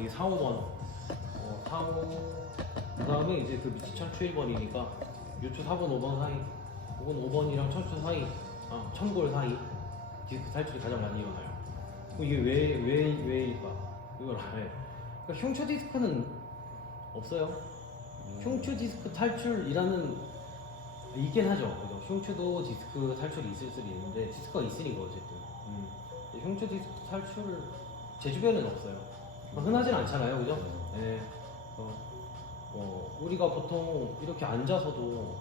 거의 4, 5번 4, 5 그 다음에 이제 그 밑이 척추 1번이니까 요추 4번, 5번 사이 혹은 5번이랑 척추 사이 천골 사이 디스크 탈출이 가장 많이 일어나요. 이게 왜일까? 이걸 알아요. 그러니까 흉추 디스크는 없어요. 흉추 디스크 탈출이라는 있긴 하죠. 그죠? 흉추도 디스크 탈출이 있을 수도 있는데 디스크가 있으니까 어쨌든 흉추 디스크 탈출 제 주변에는 없어요. 흔하진 않잖아요, 그죠? 네. 우리가 보통 이렇게 앉아서도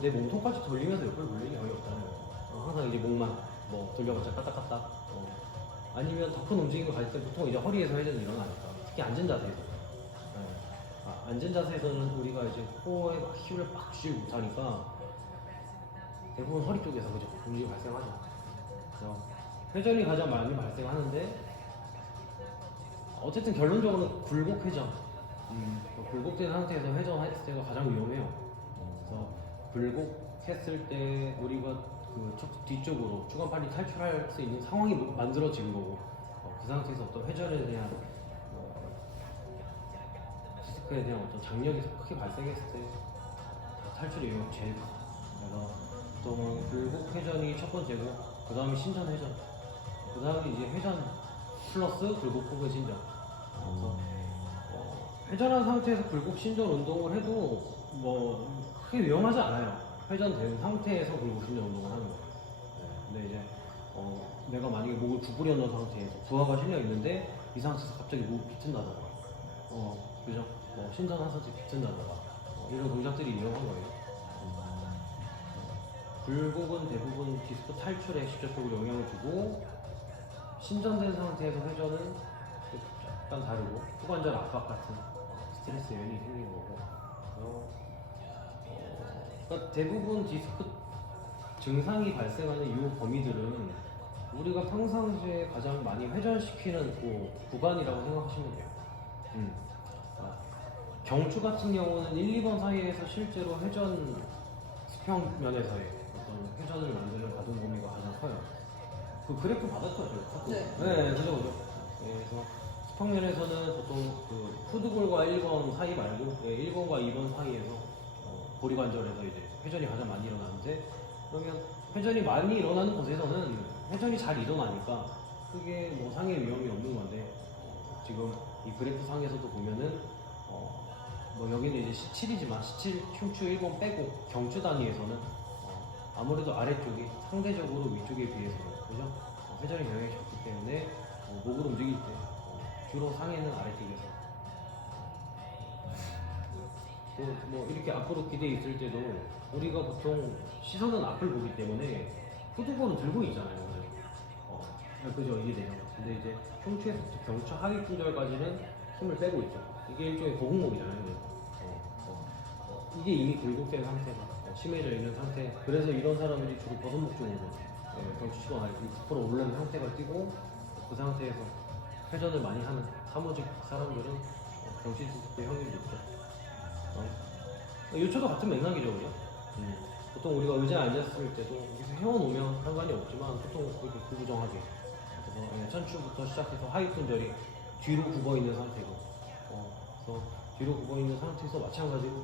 내 몸통까지 돌리면서 옆을 볼 일이 거의 없잖아요. 항상 이제 목만 돌려봤자 까딱까딱. 아니면 더 큰 움직임을 가질 때 보통 이제 허리에서 회전이 일어나니까 특히 앉은 자세에서. 앉은 자세에서는 우리가 이제 코어에 막 힘을 빡 주지 못하니까 대부분 허리 쪽에서 그죠? 움직임이 발생하죠. 그래서 회전이 가장 많이 발생하는데 어쨌든 결론적으로는 굴곡 회전. 굴곡된 상태에서 회전했을 때가 가장 위험해요. 그래서 굴곡했을 때 우리가 그 뒤쪽으로 주간팔이 탈출할 수 있는 상황이 만들어진 거고 그 상태에서 어떤 회전에 대한 디스크에 대한 어떤 장력이 크게 발생했을 때 탈출이 제일 커요. 그래서 보통은 굴곡 회전이 첫 번째고 그 다음에 신전 회전, 그 다음에 이제 회전 플러스 굴곡 혹은 신전. 그래서 회전한 상태에서 굴곡 신전 운동을 해도 크게 위험하지 않아요. 회전된 상태에서 굴곡 신전 운동을 하는 거예요. 근데 이제 내가 만약에 목을 구부려 놓은 상태에서 부하가 실려 있는데 이 상태에서 갑자기 목을 비튼다던가 그죠? 신전 하선지 비튼다던가 이런 동작들이 위험한 거예요. 굴곡은 대부분 디스크 탈출에 직접적으로 영향을 주고 신전된 상태에서 회전은 약간 다르고 후관절 압박 같은 스트레스 요인이 생기는 거고 그러니까 대부분 디스크 증상이 발생하는 이 범위들은 우리가 평상시에 가장 많이 회전시키는 그 구간이라고 생각하시면 돼요. 경추 같은 경우는 1, 2번 사이에서 실제로 회전 수평 면에서의 어떤 회전을 만드는 가동 범위가 가장 커요. 그 그래프 받았죠, 저희? 네, 그죠. 그래서 수평면에서는 보통 그 후두골과 1번 사이 말고 1번과 2번 사이에서 고리관절에서 이제 회전이 가장 많이 일어나는데 그러면 회전이 많이 일어나는 곳에서는 회전이 잘 일어나니까 그게 상해 위험이 없는 건데 지금 이 그래프 상에서도 보면은 여기는 이제 17이지만 17 흉추 1번 빼고 경추 단위에서는 아무래도 아래쪽이 상대적으로 위쪽에 비해서는 그죠? 회전이 영향이 적기 때문에 목을 움직일 때 주로 상해는 아래쪽에서 이렇게 앞으로 기대 있을 때도 우리가 보통 시선은 앞을 보기 때문에 후두골은 들고 있잖아요. 그죠? 이게 되죠. 근데 이제 흉추에서부터 경추 하위 분절까지는 힘을 빼고 있죠. 이게 일종의 거북목이잖아요. 이게 이미 굴곡된 상태가 심해져 있는 상태. 그래서 이런 사람들이 주로 버선목증으로 경추치가 6% 오르는 상태가 뛰고 그 상태에서 회전을 많이 하는 사무직 사람들은 경추 디스크의 확률이 높죠. 요초도 같은 맥락이죠, 그죠? 보통 우리가 의자에 앉았을 때도 여기서 헤어놓으면 상관이 없지만 보통 이렇게 구부정하게 그래서 천추부터 시작해서 하위 분절이 뒤로 굽어 있는 상태고 그래서 뒤로 굽어 있는 상태에서 마찬가지로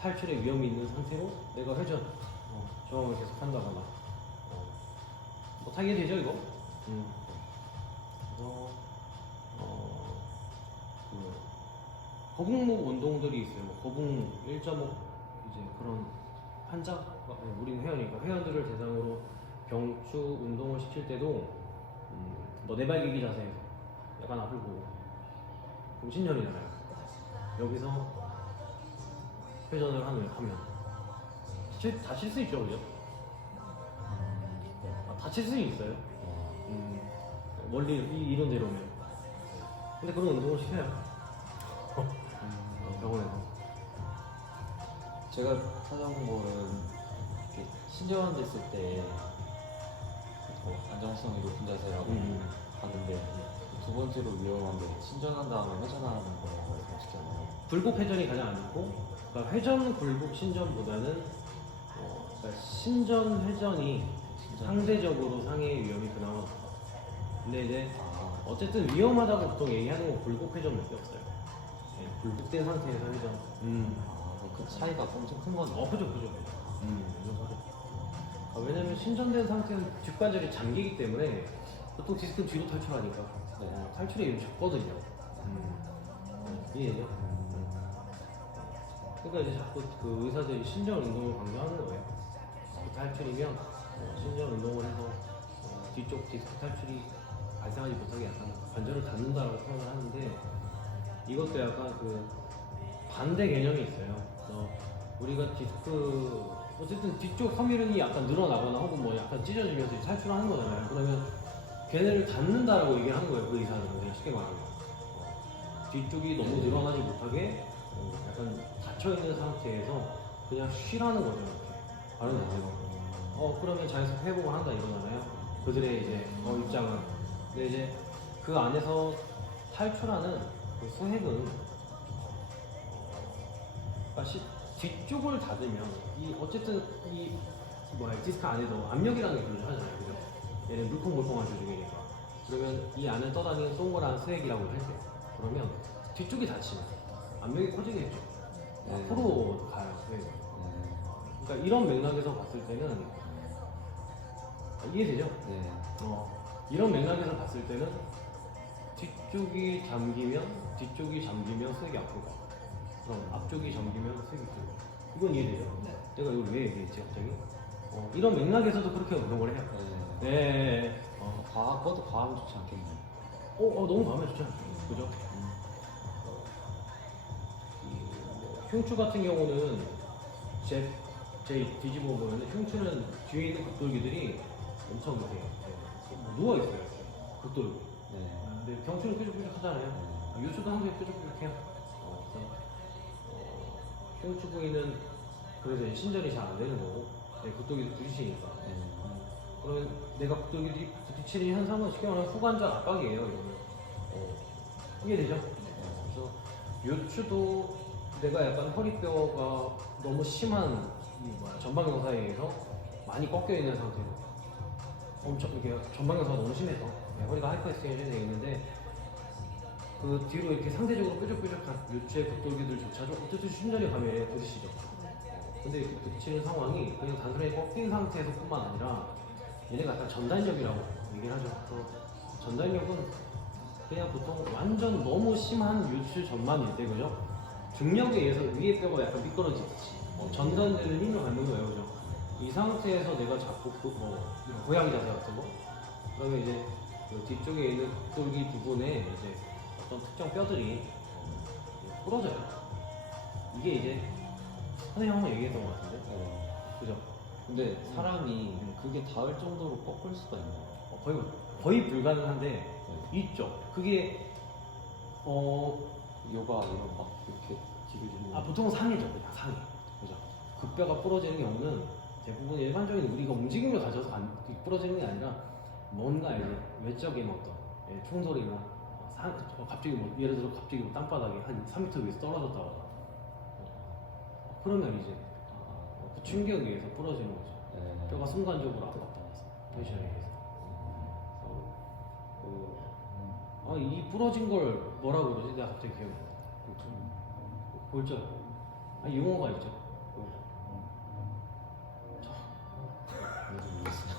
탈출의 위험이 있는 상태로 내가 회전 저항을 계속 한다거나 못하게 되죠 이거. 그래서 거북목 운동들이 있어요. 거북 1.5 이제 그런 환자 우리는 회원이니까 회원들을 대상으로 경추 운동을 시킬 때도 내발기기 자세에서 약간 앞을 보고 그럼 신전이잖아요. 여기서 회전을 하면 다칠 수 있죠, 그죠? 다칠 수 있어요. 원리 이런 대로면. 근데 그런 운동을 시켜요. 병원에서. 제가 찾아본 거는 이렇게 신전됐을 때 안정성이 높은 자세라고 봤는데 두 번째로 위험한 게 신전한 다음에 회전하는 거라고 말씀하셨잖아요. 굴곡 회전이 가장 안 좋고, 그러니까 회전 굴곡 신전보다는 그러니까 신전 회전이 상대적으로 상해의 위험이 그나마 높다. 근데 이제 어쨌든 위험하다고 보통 얘기하는 건 굴곡 회전밖에 없어요. 네, 굴곡된 상태에서 회전. 그 차이가 엄청 큰 건. 그죠. 왜냐면 신전된 상태는 뒷관절이 잠기기 때문에 보통 디스크는 뒤로 탈출하니까 탈출이 좀 적거든요. 이해해요? 그러니까 이제 자꾸 그 의사들이 신전 운동을 강조하는 거예요. 탈출이면 신전 운동을 해서 뒤쪽 디스크 탈출이 발생하지 못하게 약간 관절을 닫는다라고 표현을 하는데 이것도 약간 그 반대 개념이 있어요. 우리가 디스크 어쨌든 뒤쪽 섬유륜이 약간 늘어나거나 혹은 뭐 약간 찢어지면서 탈출하는 거잖아요. 그러면 걔네를 닫는다라고 얘기를 하는 거예요. 그 의사는 그냥 쉽게 말하면 뒤쪽이 너무 늘어나지 못하게 약간 닫혀있는 상태에서 그냥 쉬라는 거죠. 이렇게 바른 자세로. 그러면 자연스럽게 회복을 한다 이거잖아요. 그들의 이제 입장은. 근데 이제 그 안에서 탈출하는 그 수핵은 뒤쪽을 닫으면 어쨌든 디스크 안에도 압력이라는 게 존재하잖아요. 그죠? 얘는 물컹물컹한 조직이니까. 그러면 이 안에 떠다니는 동그란 수액이라고 할 때 그러면 뒤쪽이 닫히면 압력이 커지겠죠. 앞으로 가요. 수액은. 그러니까 이런 맥락에서 봤을 때는 이해되죠? 네. 이런 맥락에서 봤을 때는 뒤쪽이 잠기면 수액이 앞으로 가. 그럼 앞쪽이 잠기면 수액이 뒤로. 이건 이해되죠? 네. 내가 이걸 왜 얘기했지 갑자기? 이런 맥락에서도 그렇게 운동을 해요. 네. 그것도 과하면 좋지 않겠네요. 너무 마음에 좋지 않죠? 그죠? 흉추 같은 경우는 제 뒤집어 보면 흉추는 뒤에 있는 극돌기들이 엄청 이렇게 누워 있어요. 극돌기. 근데 경추는 뾰족뾰족하잖아요. 유추도 항상 뾰족뾰족해요. 흉추 부위는 그래서 신전이 잘 안 되는 거고, 극돌기도 부딪히니까. 그러면 내가 극돌기들이 부딪히는 현상은 쉽게 말하면 후관절 압박이에요. 이거는. 이해되죠? 그래서 요추도 내가 약간 허리뼈가 너무 심한 전방경사에 의해서 많이 꺾여 있는 상태로 엄청 이렇게 전방경사가 너무 심해서 허리가 하이퍼엑스텐션이 되어 있는데 그 뒤로 이렇게 상대적으로 뾰족뾰족한 요추의 극돌기들조차도 어쨌든 신전에 가면 부딪히죠. 근데 그 부딪히는 상황이 그냥 단순히 꺾인 상태에서 뿐만 아니라 얘네가 약간 전단력이라고 얘기를 하죠. 전단력은 그냥 보통 완전 너무 심한 요추 전만일 때 그죠? 중력에 의해서 위에 뼈가 약간 미끄러지듯이 전단되는 힘을 갖는 거예요. 그죠? 이 상태에서 내가 자꾸 이런 고양이 자세 같은 거 그러면 이제 그 뒤쪽에 있는 극돌기 부분에 이제 어떤 특정 뼈들이 부러져요. 이게 이제 선생님 한번 얘기했던 것 같은데 그죠? 근데 사람이 그게 닿을 정도로 꺾을 수가 있나요? 거의 불가능한데 있죠. 그게 요가 이런 막 이렇게 뒤를 보통은 상해죠. 그냥 상해. 그죠? 그 뼈가 부러지는 경우는 대부분 일반적인 우리가 움직임을 가져서 부러지는 게 아니라 뭔가 이제 외적인 어떤 총소리나 갑자기 예를 들어 갑자기 땅바닥에 한 3m 위에서 떨어졌다거나 그러면 이제 그 충격에 의해서 부러지는 거죠. 뼈가 순간적으로 압박당해서 텐션에 의해서. 이 부러진 걸 뭐라고 그러지? 내가 갑자기 기억이 안 나. 골절. 용어가 있죠.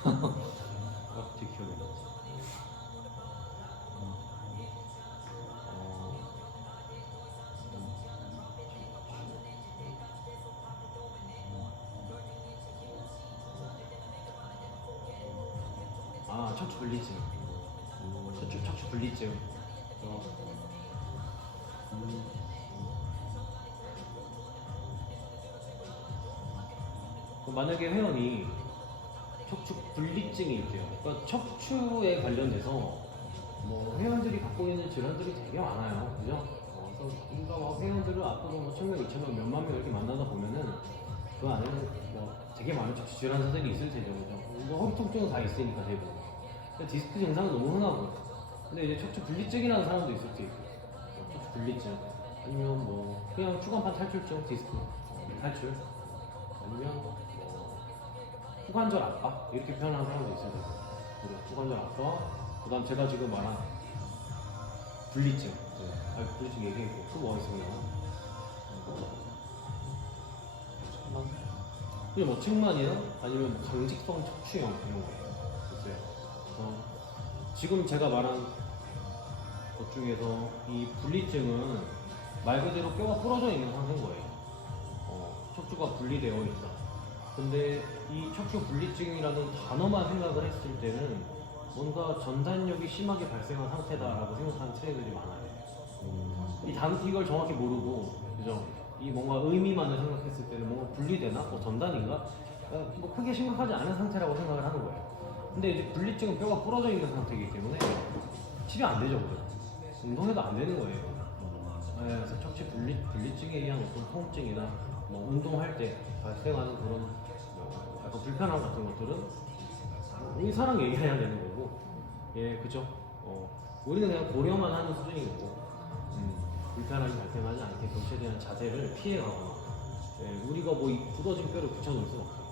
갑자기 기억이 안 나. 척추 분리증. 척추 분리증. 만약에 회원이 척추 분리증이 있대요. 그러니까 척추에 관련돼서 회원들이 갖고 있는 질환들이 되게 많아요. 그죠? 그래서 회원들을 앞으로 1000명, 2000명, 몇만 명 이렇게 만나다 보면은 그 안에는 되게 많은 척추 질환자들이 있을 테죠. 그죠? 허리 통증은 다 있으니까 대부분. 디스크 증상은 너무 흔하고. 근데 이제 척추 분리증이라는 사람도 있을 수 있고. 척추 분리증. 아니면 그냥 추간판 탈출증, 디스크 탈출. 아니면 후관절 압박 이렇게 표현하는 사람도 있어요. 후관절 압박. 그다음 제가 지금 말한 분리증. 분리증 얘기했고 또 뭐가 있었나? 그냥 뭐 측만이나 아니면 뭐 강직성 척추형 이런 거 있어요. 지금 제가 말한 것 중에서 이 분리증은 말 그대로 뼈가 부러져 있는 상태인 거예요. 척추가 분리되어 있다. 근데 이 척추 분리증이라는 단어만 생각을 했을 때는 뭔가 전단력이 심하게 발생한 상태다라고 생각하는 트레이너들이 많아요. 이걸 정확히 모르고, 그죠? 이 뭔가 의미만을 생각했을 때는 뭔가 분리되나? 뭐 전단인가? 뭐 크게 심각하지 않은 상태라고 생각을 하는 거예요. 근데 이제 분리증은 뼈가 부러져 있는 상태이기 때문에 치료 안 되죠, 그죠? 운동해도 안 되는 거예요. 그래서 척추 분리증에 의한 어떤 통증이나 뭐 운동할 때 발생하는 그런 약간 불편함 같은 것들은 의사랑 얘기해야 되는 거고, 예, 그죠? 우리는 그냥 고려만 하는 수준인 거고, 불편함이 발생하지 않게 경치에 대한 자세를 피해가거나, 예, 우리가 뭐 이 굳어진 뼈를 붙여놓을 수는 없어요.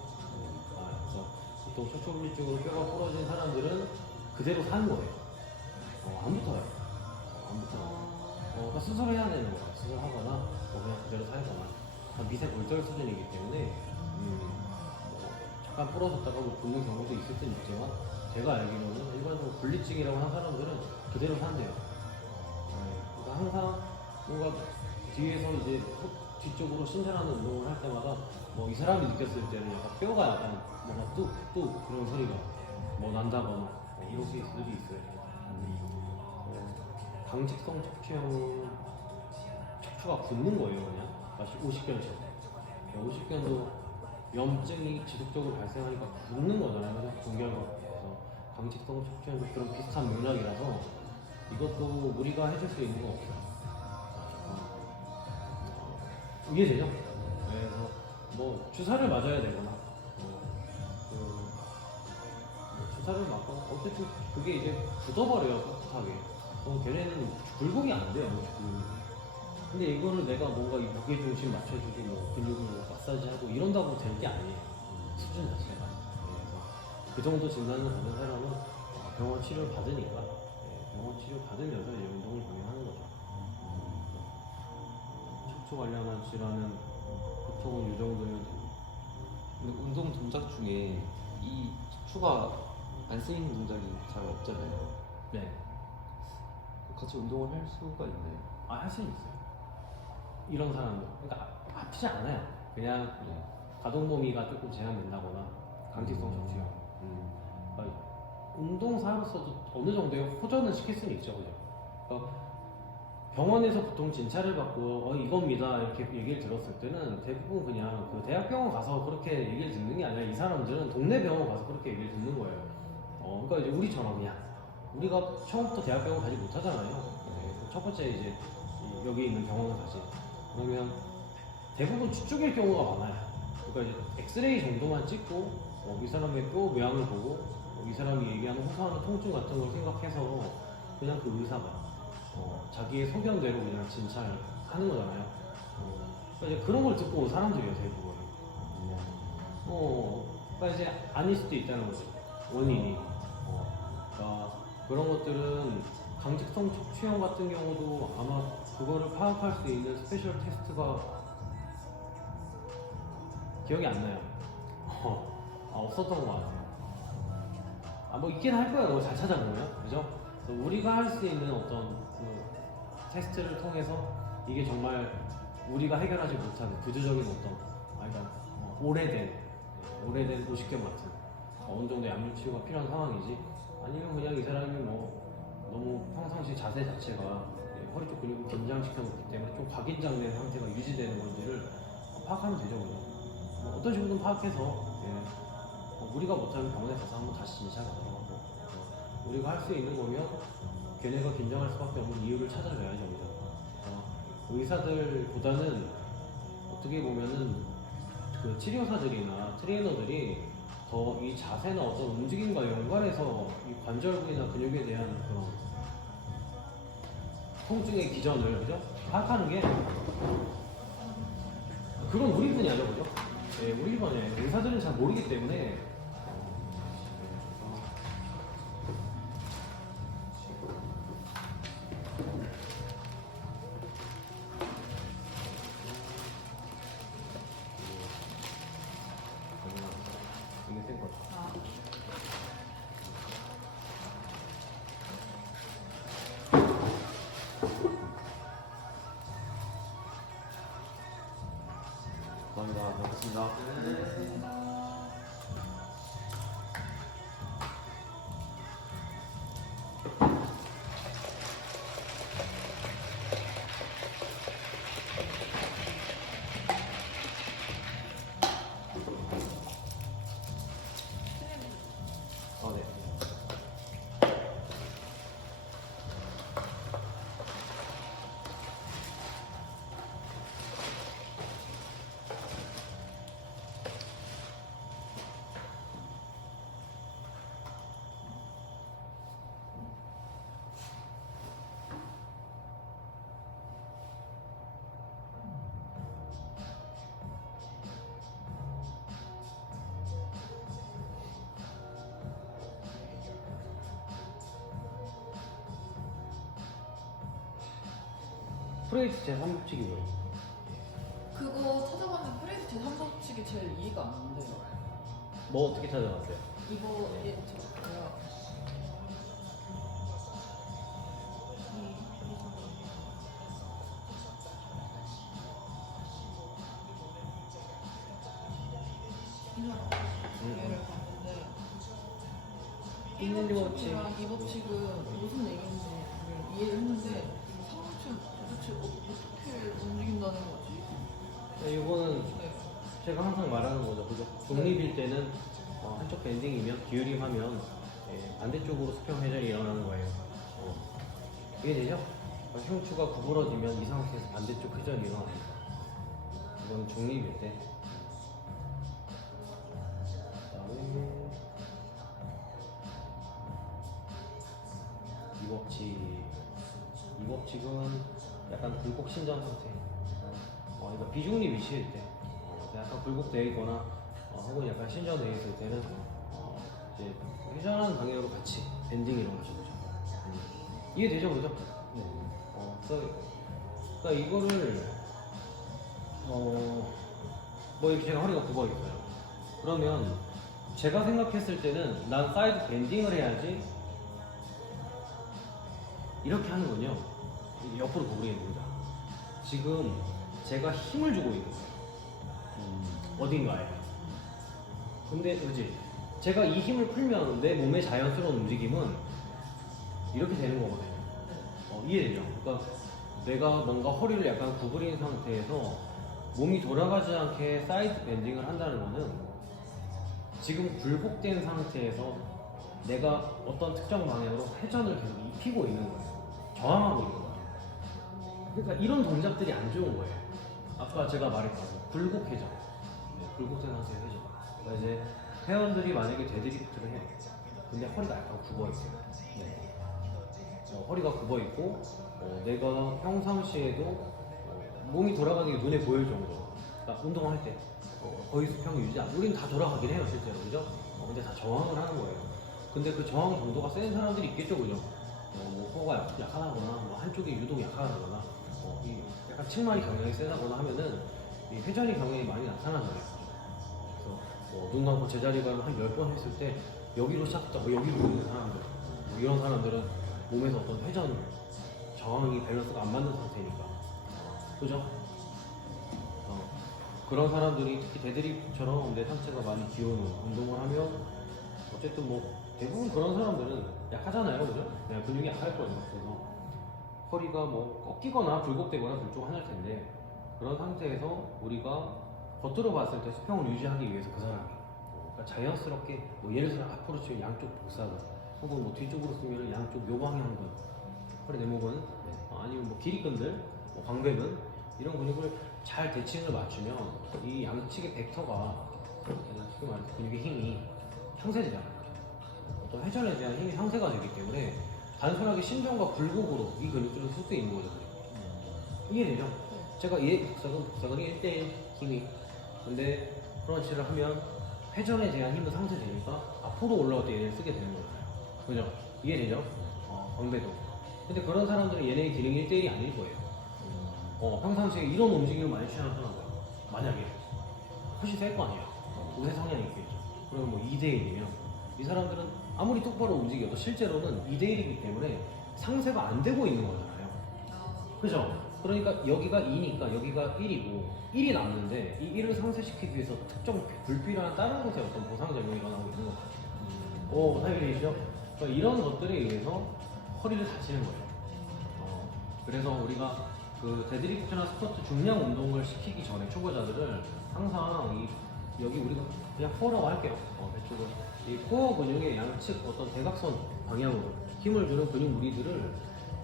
그래서 보통 척추 분리증으로 뼈가 부러진 사람들은 그대로 사는 거예요. 안 붙어요. 안 붙어요. 그러니까 수술해야 되는 거야. 수술하거나, 그냥 그대로 살거나. 미세 골절 수준이기 때문에, 잠깐 부러졌다가 뭐 붙는 경우도 있을 수는 있지만, 제가 알기로는 일반적으로 분리증이라고 하는 사람들은 그대로 산대요. 그러니까 항상 뭔가 뒤에서 이제 뒤쪽으로 신전하는 운동을 할 때마다 뭐 이 사람이 느꼈을 때는 약간 뼈가 약간 뭔가 뚝뚝 그런 소리가 뭐 난다거나 뭐 이런 케이스들이 있어요. 강직성 척추형 척추가 굳는 거예요, 그냥 마치 오십견처럼. 오십견도 염증이 지속적으로 발생하니까 굳는 거잖아요, 그죠? 동결과. 그래서 강직성 척추형도 그런 비슷한 맥락이라서 이것도 우리가 해줄 수 있는 건 없어요. 이해되죠? 그래서 뭐 주사를 맞아야 되거나 주사를 맞거나 어쨌든 그게 이제 굳어버려요, 꿋꿋하게. 걔네는 굴곡이 안 돼요. 근데 이거를 내가 뭔가 이 무게중심 맞춰주고 뭐 근육을 마사지하고 이런다고 될 게 아니에요. 수준 자체가. 그래서 그 정도 진단을 받은 사람은 병원 치료를 받으니까 병원 치료 받으면서 이제 운동을 병행하는 거죠. 척추 관련한 질환은 보통은 이 정도면 되고. 근데 운동 동작 중에 이 척추가 안 쓰이는 동작이 잘 없잖아요. 네. 같이 운동을 할 수가 있나요? 할 수는 있어요. 이런 사람들. 그러니까 아프지 않아요. 그냥 가동 범위가 조금 제한된다거나 강직성 척추형. 그러니까 운동사로서도 어느 정도의 호전은 시킬 수는 있죠, 그죠? 그러니까 병원에서 보통 진찰을 받고 이겁니다 이렇게 얘기를 들었을 때는 대부분 그냥 그 대학병원 가서 그렇게 얘기를 듣는 게 아니라 이 사람들은 동네 병원 가서 그렇게 얘기를 듣는 거예요. 그러니까 이제 우리처럼 그냥 우리가 처음부터 대학병원 가지 못하잖아요. 첫 번째 이제 여기 있는 병원을 가지. 그러면 대부분 추측일 경우가 많아요. 그러니까 이제 엑스레이 정도만 찍고 이 사람의 뼈 모양을 보고 이 사람이 얘기하는 호소하는 통증 같은 걸 생각해서 그냥 그 의사가 자기의 소견대로 그냥 진찰하는 거잖아요. 그러니까 이제 그런 걸 듣고 온 사람들이에요, 대부분. 그러니까 이제 아닐 수도 있다는 거죠, 원인이. 그러니까 그런 것들은 강직성 척추형 같은 경우도 아마 그거를 파악할 수 있는 스페셜 테스트가 기억이 안 나요. 없었던 것 같아요. 뭐 있긴 할 거예요. 너무 잘 찾아보면, 그죠? 그래서 우리가 할 수 있는 어떤 그 테스트를 통해서 이게 정말 우리가 해결하지 못하는 구조적인 어떤 그러니까 오래된 오십견 같은 어느 정도 약물 치료가 필요한 상황이지, 아니면 그냥 이 사람이 뭐 너무 평상시 자세 자체가 허리 쪽 근육을 긴장시켜 놓기 때문에 좀 과긴장된 상태가 유지되는 건지를 파악하면 되죠, 그죠? 어떤 식으로든 파악해서 우리가 못하는 병원에 가서 한번 다시 진찰하도록 하고, 우리가 할 수 있는 거면 걔네가 긴장할 수밖에 없는 이유를 찾아줘야죠, 그죠? 의사들보다는 어떻게 보면은 그 치료사들이나 트레이너들이 더 이 자세나 어떤 움직임과 연관해서 이 관절 부위나 근육에 대한 그런 통증의 기전을, 그죠? 파악하는 게 그건 우리 분야죠, 그죠? 네, 우리 분야. 의사들은 잘 모르기 때문에. 고맙습니다. 네. 프레이트 제3법칙이 뭐예요? 그거 찾아봤는데 프레이드 제3법칙이 제일 이해가 안 돼요. 뭐 어떻게 찾아봤어요? 이거 저 뭐야? 얘를 봤는데 이 법칙이랑 이 법칙은 무슨 얘기인지 이해를 했는데 상호ችን 도대체 어떻게 움직인다는 거지? 이거는 네. 제가 항상 말하는 거죠, 그죠? 독립일 때는 한쪽 밴딩이면 기울임하면 반대쪽으로 수평 회전이 일어나는 거예요. 이해되죠? 흉추가 구부러지면 이 상태에서 반대쪽 회전이 일어납니다. 이건 중립일 때. 그다음에 이 법칙은 약간 굴곡 신전 상태. 그러니까 비중립 위치일 때, 약간 굴곡되어 있거나 혹은 약간 신전되어 있을 때는 이제 회전하는 방향으로 같이 밴딩이 일어나죠, 그죠? 이해되죠, 그죠? 네. 그러니까 이거를 뭐 이렇게 제가 허리가 굽어 있어요. 그러면 제가 생각했을 때는 난 사이드 밴딩을 해야지 이렇게 하는군요. 옆으로 구부리는 겁니다. 지금 제가 힘을 주고 있는 거예요. 어딘가에. 근데 그지? 제가 이 힘을 풀면 내 몸의 자연스러운 움직임은 이렇게 되는 거거든요. 이해되죠? 그러니까 내가 뭔가 허리를 약간 구부린 상태에서 몸이 돌아가지 않게 사이드 밴딩을 한다는 거는 지금 굴곡된 상태에서 내가 어떤 특정 방향으로 회전을 계속 입히고 있는 거예요. 저항하고 있는 거예요. 그러니까 이런 동작들이 안 좋은 거예요. 아까 제가 말했던 굴곡 회전. 굴곡된 상태의 회전. 그러니까 이제 회원들이 만약에 데드리프트를 해. 근데 허리가 약간 굽어 있어요. 허리가 굽어 있고 내가 평상시에도 몸이 돌아가는 게 눈에 보일 정도. 그러니까 운동할 때 거의 수평 유지하고 우리는 다 돌아가긴 해요, 실제로, 그죠? 근데 다 저항을 하는 거예요. 근데 그 저항 정도가 센 사람들이 있겠죠, 그죠? 뭐 코어가 약하다거나 뭐 한쪽이 유독 약하다거나 이 약간 층마리 경향이 세다거나 하면은 이 회전이 경향이 많이 나타나잖아요. 그래서 눈 감고 제자리가 한 10번 했을 때 여기로 시작했다, 뭐 여기로 오는 사람들, 뭐 이런 사람들은 몸에서 어떤 회전 저항이 밸런스가 안 맞는 상태니까, 그죠? 그런 사람들이 특히 데드리프트처럼 내 상체가 많이 기우는 운동을 하면 어쨌든 뭐 대부분 그런 사람들은 약하잖아요, 그죠? 근육이 약할 거예요. 그래서 허리가 뭐 꺾이거나 굴곡되거나 둘 중 하나일 텐데 그런 상태에서 우리가 겉으로 봤을 때 수평을 유지하기 위해서 그 사람이 그러니까 자연스럽게 뭐 예를 들어 앞으로 치면 양쪽 복사근 혹은 뭐 뒤쪽으로 쓰면 양쪽 요방향근 허리 내목은 아니면 뭐 길이근들, 뭐 광배근 이런 근육을 잘 대칭을 맞추면 이 양측의 벡터가 지금 말해서 근육의 힘이 상쇄되잖아요. 어떤 회전에 대한 힘이 상쇄가 되기 때문에 단순하게 신전과 굴곡으로 이 근육들을 쓸 수 있는 거죠. 이해되죠? 제가 복사근이 1대1 힘이 근데 크런치를 하면 회전에 대한 힘도 상쇄되니까 앞으로 올라올 때 얘를 쓰게 되는 거잖아요. 그죠? 이해되죠? 광배도. 근데 그런 사람들은 얘네의 기능이 1대1이 아닐 거예요. 평상시에 이런 움직임을 많이 취하는 사람들 만약에 훨씬 셀 거 아니야. 우세 성향이 있겠죠. 그러면 뭐 2대1이면 이 사람들은 아무리 똑바로 움직여도 실제로는 2대1이기 때문에 상쇄가 안 되고 있는 거잖아요. 그죠? 그러니까 여기가 2니까 여기가 1이고 1이 남는데 이 1을 상쇄시키기 위해서 특정 불필요한 다른 곳에 어떤 보상작용이 일어나고 있는 거죠. 오, 사실이시죠? 그러니까 이런 것들에 의해서 허리를 다치는 거예요. 그래서 우리가 그 데드리프트나 스쿼트 중량 운동을 시키기 전에 초보자들을 항상 여기 우리가 그냥 코어라고 할게요. 배쪽은 이 코어 근육의 양측 어떤 대각선 방향으로 힘을 주는 근육 무리들을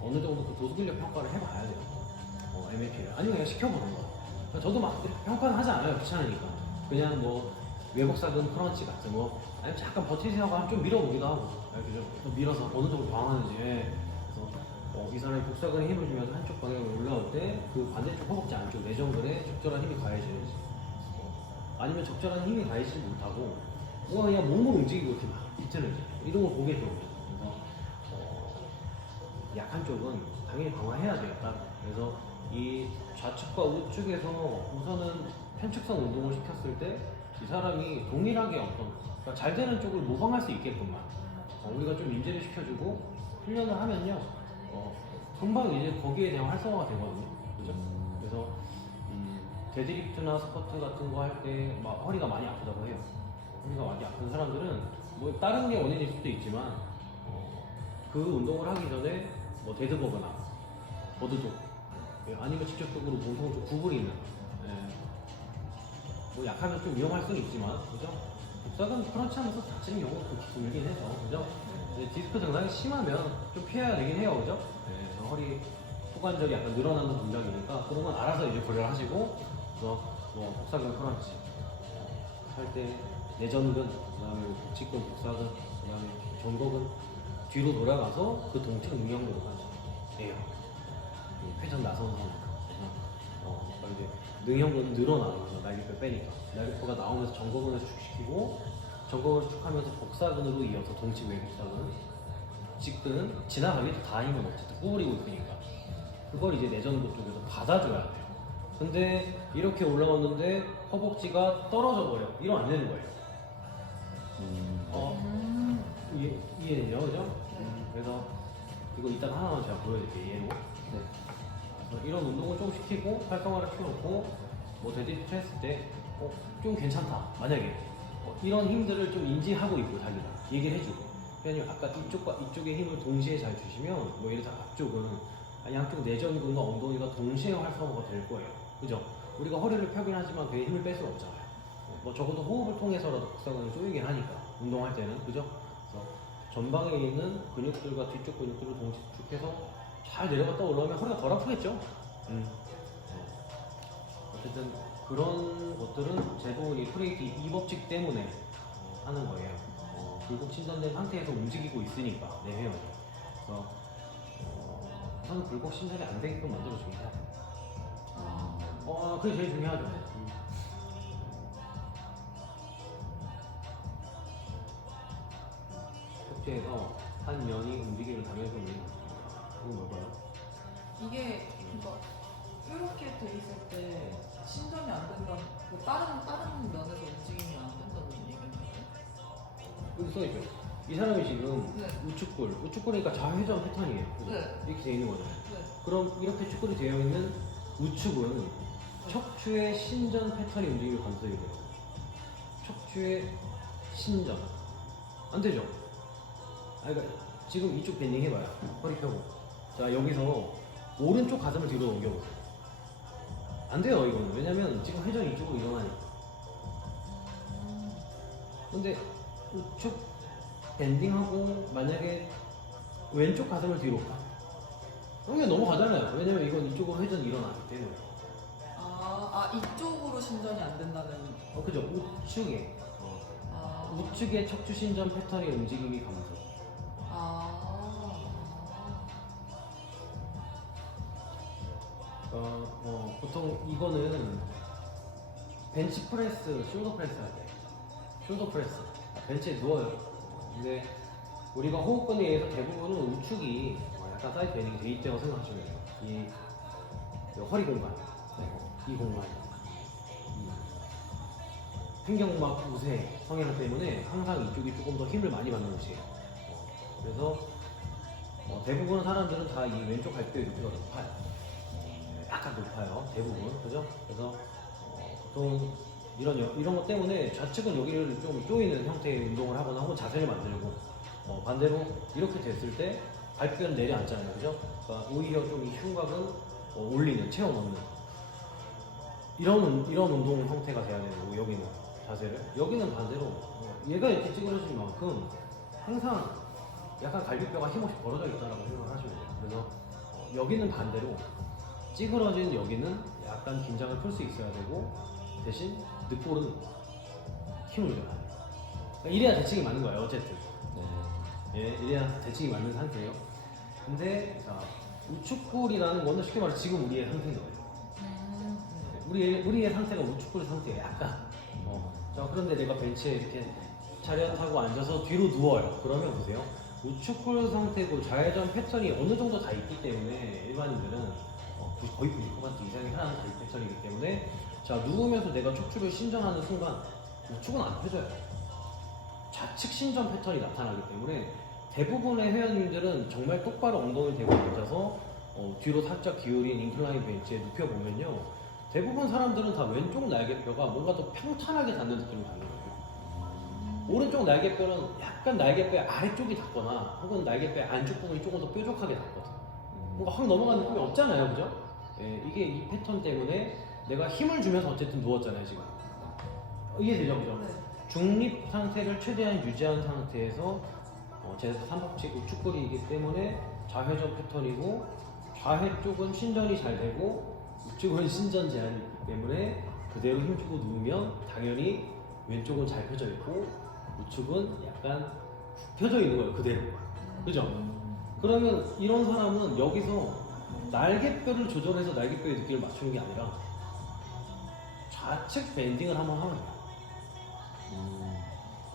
어느 정도 그 도수근력 평가를 해봐야 돼요. MAP를 아니면 그냥 시켜보는 거. 그러니까 저도 막 평가는 하지 않아요. 귀찮으니까. 그냥 뭐 외복사근 크런치 같은 거 아니면 잠깐 버티세요 하고 좀 밀어보기도 하고 그죠? 밀어서 어느 정도 저항하는지. 그래서 이 사람이 복사근에 힘을 주면서 한쪽 방향으로 올라올 때 그 반대쪽 허벅지 안쪽 내전근에 적절한 힘이 가해지는지 아니면 적절한 힘이 가해지지 못하고 뭔가 그냥 몸을 움직이고 이렇게 막 비트는지 이런 걸 보게 되거든요. 그래서 약한 쪽은 당연히 강화해야 되겠다. 그래서 이 좌측과 우측에서 우선은 편측성 운동을 시켰을 때 이 사람이 동일하게 그러니까 잘 되는 쪽을 모방할 수 있게끔만 우리가 좀 인지를 시켜주고 훈련을 하면요 금방 이제 거기에 대한 활성화가 되거든요. 그죠? 그래서 데드리프트나 스쿼트 같은 거 할 때 막 허리가 많이 아프다고 해요. 허리가 많이 아픈 사람들은 뭐 다른 게 원인일 수도 있지만 그 운동을 하기 전에 뭐 데드버거나 버드독 아니면 직접적으로 몸통을 좀 구부리는 뭐 약하면 좀 위험할 수는 있지만 그죠? 복사근 크런치 하면서 다치는 경우가 좀 길긴 해서 그죠? 디스크 증상이 심하면 좀 피해야 되긴 해요, 그죠? 그래서 허리 후관절이 약간 늘어나는 동작이니까 그런 건 알아서 이제 고려를 하시고 그래서 뭐 복사근 크런치 할 때 내전근, 그다음에 복직근, 복사근, 그다음에 전거근 뒤로 돌아가서 그 동측 능형근까지 해요. 회전 나서는 상황. 이제 능형근 늘어나면서 날개뼈 빼니까 날개뼈가 나오면서 전거근을 축시키고 전거근을 축하면서 복사근으로 이어서 동측 외복사근 직근은 지나가기도 다 힘은 어쨌든 구부리고 있으니까 그걸 이제 내전근 쪽에서 받아줘야 돼요. 근데 이렇게 올라왔는데 허벅지가 떨어져 버려. 이러면 안 되는 거예요. 이해되죠? 그죠? 그래서 이거 이따가 하나만 제가 보여드릴게요. 얘로. 이런 운동을 좀 시키고 활성화를 키워놓고 뭐 데드리프트 했을 때 좀 괜찮다. 만약에 이런 힘들을 좀 인지하고 있고 자기가 얘기를 해주고 왜냐면 아까 이쪽과 이쪽의 힘을 동시에 잘 주시면 뭐 예를 들어 앞쪽은 양쪽 내전근과 엉덩이가 동시에 활성화가 될 거예요. 그죠? 우리가 허리를 펴긴 하지만 배에 힘을 뺄 수는 없잖아요. 뭐 적어도 호흡을 통해서라도 복사근을 조이긴 하니까 운동할 때는 그죠? 그래서 전방에 있는 근육들과 뒤쪽 근육들을 동시에 축해서 잘 내려갔다 올라오면 허리가 덜 아프겠죠? 어쨌든 그런 것들은 대부분 이 프레이트 이 법칙 때문에 하는 거예요. 굴곡 신전된 상태에서 움직이고 있으니까 내 회원이. 그래서 우선 굴곡 신전이 안 되게끔 만들어주긴 해야 돼요. 그게 제일 중요하죠. 척추에서 한 면이 움직이는 당연히 움직이는 이건 뭘까요? 이게 그러니까 이렇게 돼 있을 때 신전이 안 된다. 뭐 다른 면에서 움직임이 안 된다는 얘기인가요? 여기 써있죠. 이 사람이 지금 네. 우측골이니까 좌회전 패턴이에요. 그죠? 네. 이렇게 되어 있는 거죠. 네. 그럼 이렇게 축골이 되어 있는 우측은 척추의 신전 패턴이 움직임을 감소해야 돼요. 척추의 신전 안 되죠? 그러니까 지금 이쪽 밴딩 해봐요. 허리 펴고. 자 여기서 오른쪽 가슴을 뒤로 넘겨보세요. 안 돼요 이거는. 왜냐면 지금 회전이 이쪽으로 일어나니까. 근데 우측 밴딩하고 만약에 왼쪽 가슴을 뒤로 가. 그러면 넘어가잖아요. 왜냐면 이건 이쪽으로 회전이 일어나기 때문에. 이쪽으로 신전이 안 된다는. 그죠? 우측에. 아. 우측의 척추 신전 패턴의 움직임이 감소. 보통 이거는 벤치 프레스, 숄더 프레스 할 때. 숄더 프레스. 벤치에 누워요. 근데 우리가 호흡근에 의해서 대부분은 우측이 약간 사이드 베닝이 돼 있다고 생각하시면 돼요. 이 허리 공간, 이 공간. 횡격막 우세 성향 때문에 항상 이쪽이 조금 더 힘을 많이 받는 곳이에요. 그래서 대부분 사람들은 다 이 왼쪽 갈비뼈 높이가 높아요. 약간 높아요. 대부분. 그죠? 그래서 보통 이런 것 때문에 좌측은 여기를 좀 조이는 형태의 운동을 하거나 혹은 자세를 만들고 반대로 이렇게 됐을 때 발뼈는 내려앉잖아요. 그죠? 그러니까 오히려 좀 이 흉곽은 올리는, 채워 넣는 이런 운동 형태가 돼야 되고 여기는 자세를 여기는 반대로 얘가 이렇게 찌그러진 만큼 항상 약간 갈비뼈가 힘없이 벌어져 있다라고 생각을 하시면 돼요. 그래서 여기는 반대로 찌그러진 여기는 약간 긴장을 풀 수 있어야 되고 대신 늑골은 힘을 줘야 돼요. 그러니까 이래야 대칭이 맞는 거예요. 어쨌든 예, 이래야 대칭이 맞는 상태예요. 근데 자, 우측골이라는 거는 쉽게 말해 지금 우리의 상태인 거예요. 우리의 상태가 우측골 상태예요. 약간. 자, 그런데 내가 벤치에 이렇게 차렷하고 앉아서 뒤로 누워요. 그러면 보세요. 우측골 상태고 좌회전 패턴이 어느 정도 다 있기 때문에 일반인들은 거의 90% 이상이 하나는 다 이 패턴이기 때문에 자, 누우면서 내가 척추를 신전하는 순간 우측은 안 펴져요. 좌측 신전 패턴이 나타나기 때문에 대부분의 회원님들은 정말 똑바로 엉덩이를 대고 앉아서 뒤로 살짝 기울인 인클라인 벤치에 눕혀보면요. 대부분 사람들은 다 왼쪽 날개뼈가 뭔가 더 평탄하게 닿는 느낌을 받는 거예요. 오른쪽 날개뼈는 약간 날개뼈 아래쪽이 닿거나 혹은 날개뼈 안쪽 부분이 조금 더 뾰족하게 닿거든. 뭔가 확 넘어가는 느낌이 없잖아요. 그죠? 예, 이게 이 패턴 때문에 내가 힘을 주면서 어쨌든 누웠잖아요. 지금. 이해되죠? 그죠? 네. 중립 상태를 최대한 유지한 상태에서 제 3법칙 우측골이기 때문에 좌회전 패턴이고 좌회 쪽은 신전이 잘 되고 우측은 신전 제한이 있기 때문에 그대로 힘주고 누우면 당연히 왼쪽은 잘 펴져 있고 우측은 약간 펴져 있는 거예요. 그대로. 그죠? 그러면 이런 사람은 여기서 날개뼈를 조절해서 날개뼈의 느낌을 맞추는 게 아니라 좌측 밴딩을 한번 하면 돼요.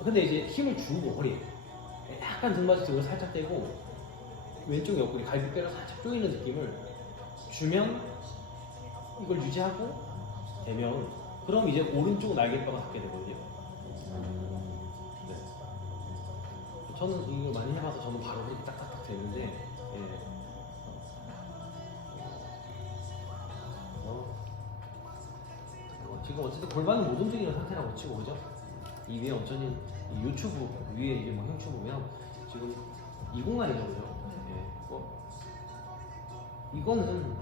근데 이제 힘을 주고 허리에 약간 등받이 등을 살짝 떼고 왼쪽 옆구리 갈비뼈를 살짝 조이는 느낌을 주면 이걸 유지하고 되면 그럼 이제 오른쪽 날개뼈가 닿게 되거든요. 네. 저는 이걸 많이 해봐서 저는 바로 이렇게 딱딱딱 되는데 예. 지금 어쨌든 골반은 못 움직이는 상태라고 치고 그죠? 이 위에 어쩌니 이 유튜브 위에 이제 뭐 형추 보면 지금 이 공간이죠, 그죠? 예. 이거는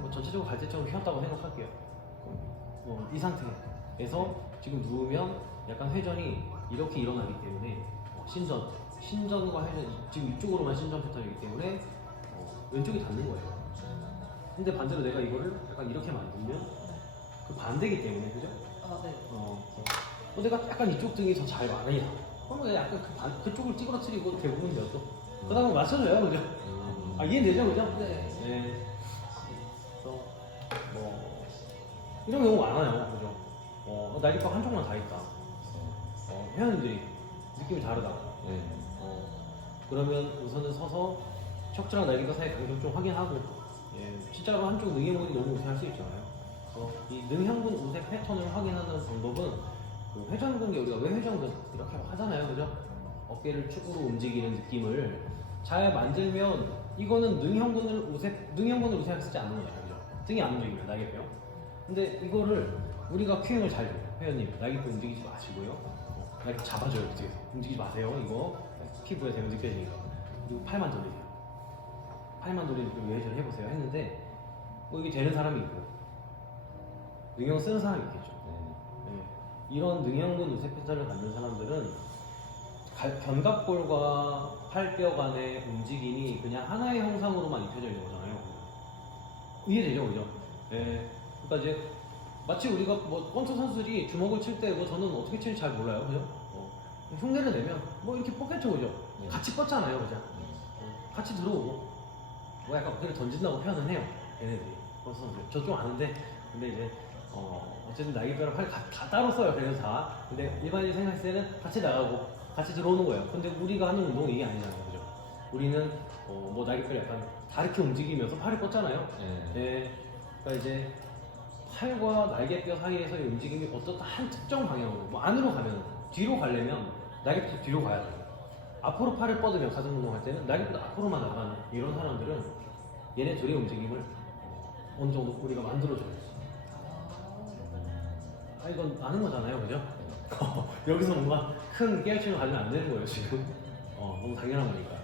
뭐 전체적으로 갈대처럼 휘었다고 생각할게요. 이 상태에서 지금 누우면 약간 회전이 이렇게 일어나기 때문에 신전과 회전 지금 이쪽으로만 신전 패턴이기 때문에 왼쪽이 닿는 거예요. 근데 반대로 내가 이거를 약간 이렇게 만들면 그 반대기 때문에 그죠? 아, 네. 내가 약간 이쪽 등이 더 잘 많으냐? 그러면 약간 그쪽을 찌그러뜨리고 대부분 몇 도? 그 다음에 맞춰줘요, 그죠? 이해되죠, 그죠? 네. 네. 그래서 이런 경우 많아요, 그죠? 날개뼈 한쪽만 다 있다. 회원님들이 느낌이 다르다. 네. 그러면 우선은 서서 척추랑 날개뼈 사이 간격 좀 확인하고, 예, 진짜로 한쪽 능형근이 너무 우세할 수 있잖아요. 이 능형근 우세 패턴을 확인하는 방법은 그 회전근개 우리가 왜 회전근 이렇게 하잖아요, 그죠? 어깨를 축으로 움직이는 느낌을 잘 만들면 이거는 능형근을 우세하게 쓰지 않는 거예요, 그죠? 등이 안 움직이면 날개뼈. 근데 이거를 우리가 큐잉을 잘 줘요, 회원님. 날개뼈 움직이지 마시고요. 날개 잡아줘요, 그치? 움직이지 마세요, 이거. 피부에 대면 느껴지니까. 그리고 팔만 돌리세요. 팔만 돌리는 왜 회전 해보세요 했는데 이게 되는 사람이 있고 능형 쓰는 사람이 있겠죠. 네. 이런 능형근 우세 패턴을 갖는 사람들은 견갑골과 팔뼈 간의 움직임이 그냥 하나의 형상으로만 입혀져 있는 거잖아요. 이해되죠, 그죠? 네. 그러니까 이제 마치 우리가 권투 선수들이 주먹을 칠 때 저는 어떻게 칠지 잘 몰라요, 그죠? 흉내를 내면 이렇게 뻗겠죠, 그죠? 같이 뻗잖아요, 그죠? 같이 들어오고 약간 어깨를 던진다고 표현을 해요, 얘네들이. 그래서 저 좀 아는데 근데 이제 어쨌든 날개뼈랑 팔 다 따로 써요. 그래서 다. 근데 일반인이 생각했을 때는 같이 나가고 같이 들어오는 거예요. 근데 우리가 하는 운동은 이게 아니잖아요, 그죠? 우리는 날개뼈를 약간 다르게 움직이면서 팔을 뻗잖아요. 네. 그러니까 이제 팔과 날개뼈 사이에서의 움직임이 어떤 한 특정 방향으로 안으로 가면 뒤로 가려면 날개뼈 뒤로 가야 돼요. 앞으로 팔을 뻗으면 가슴 운동할 때는 날개뼈 앞으로만 나가는 이런 사람들은 얘네 둘의 움직임을 어느 정도 우리가 만들어줘야지. 아 이건 아는 거잖아요, 그죠? 여기서 뭔가 큰 깨우침을 가지면 안 되는 거예요 지금. 너무 당연한 거니까.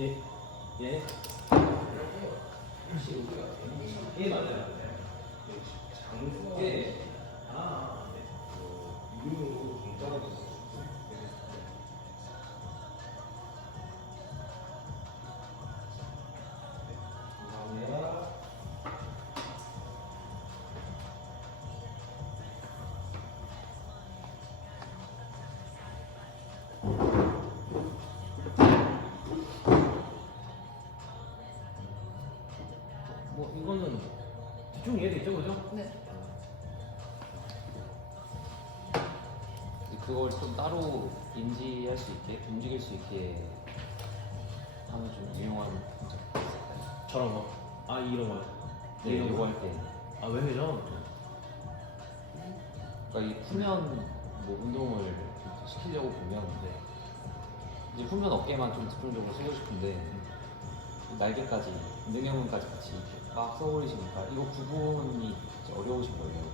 예, 예. 예 맞아요. 장국에 이름으로 굉장하게 감사합니다. 뭐 이거는 대충 이해되죠, 그죠? 네. 그걸 좀 따로 인지할 수 있게, 움직일 수 있게 하면 좀 유용한 문제 있을까요? 저런 거. 아 이런 거요. 네, 이런 이거 거. 할 때. 아 왜 회전? 그러니까 이 후면 뭐 운동을 좀 시키려고 보면 이제 후면 어깨만 좀 집중적으로 쓰고 싶은데 날개까지, 능형근까지 같이 이렇게 막 써버리시니까 이거 구분이 진짜 어려우신 거예요.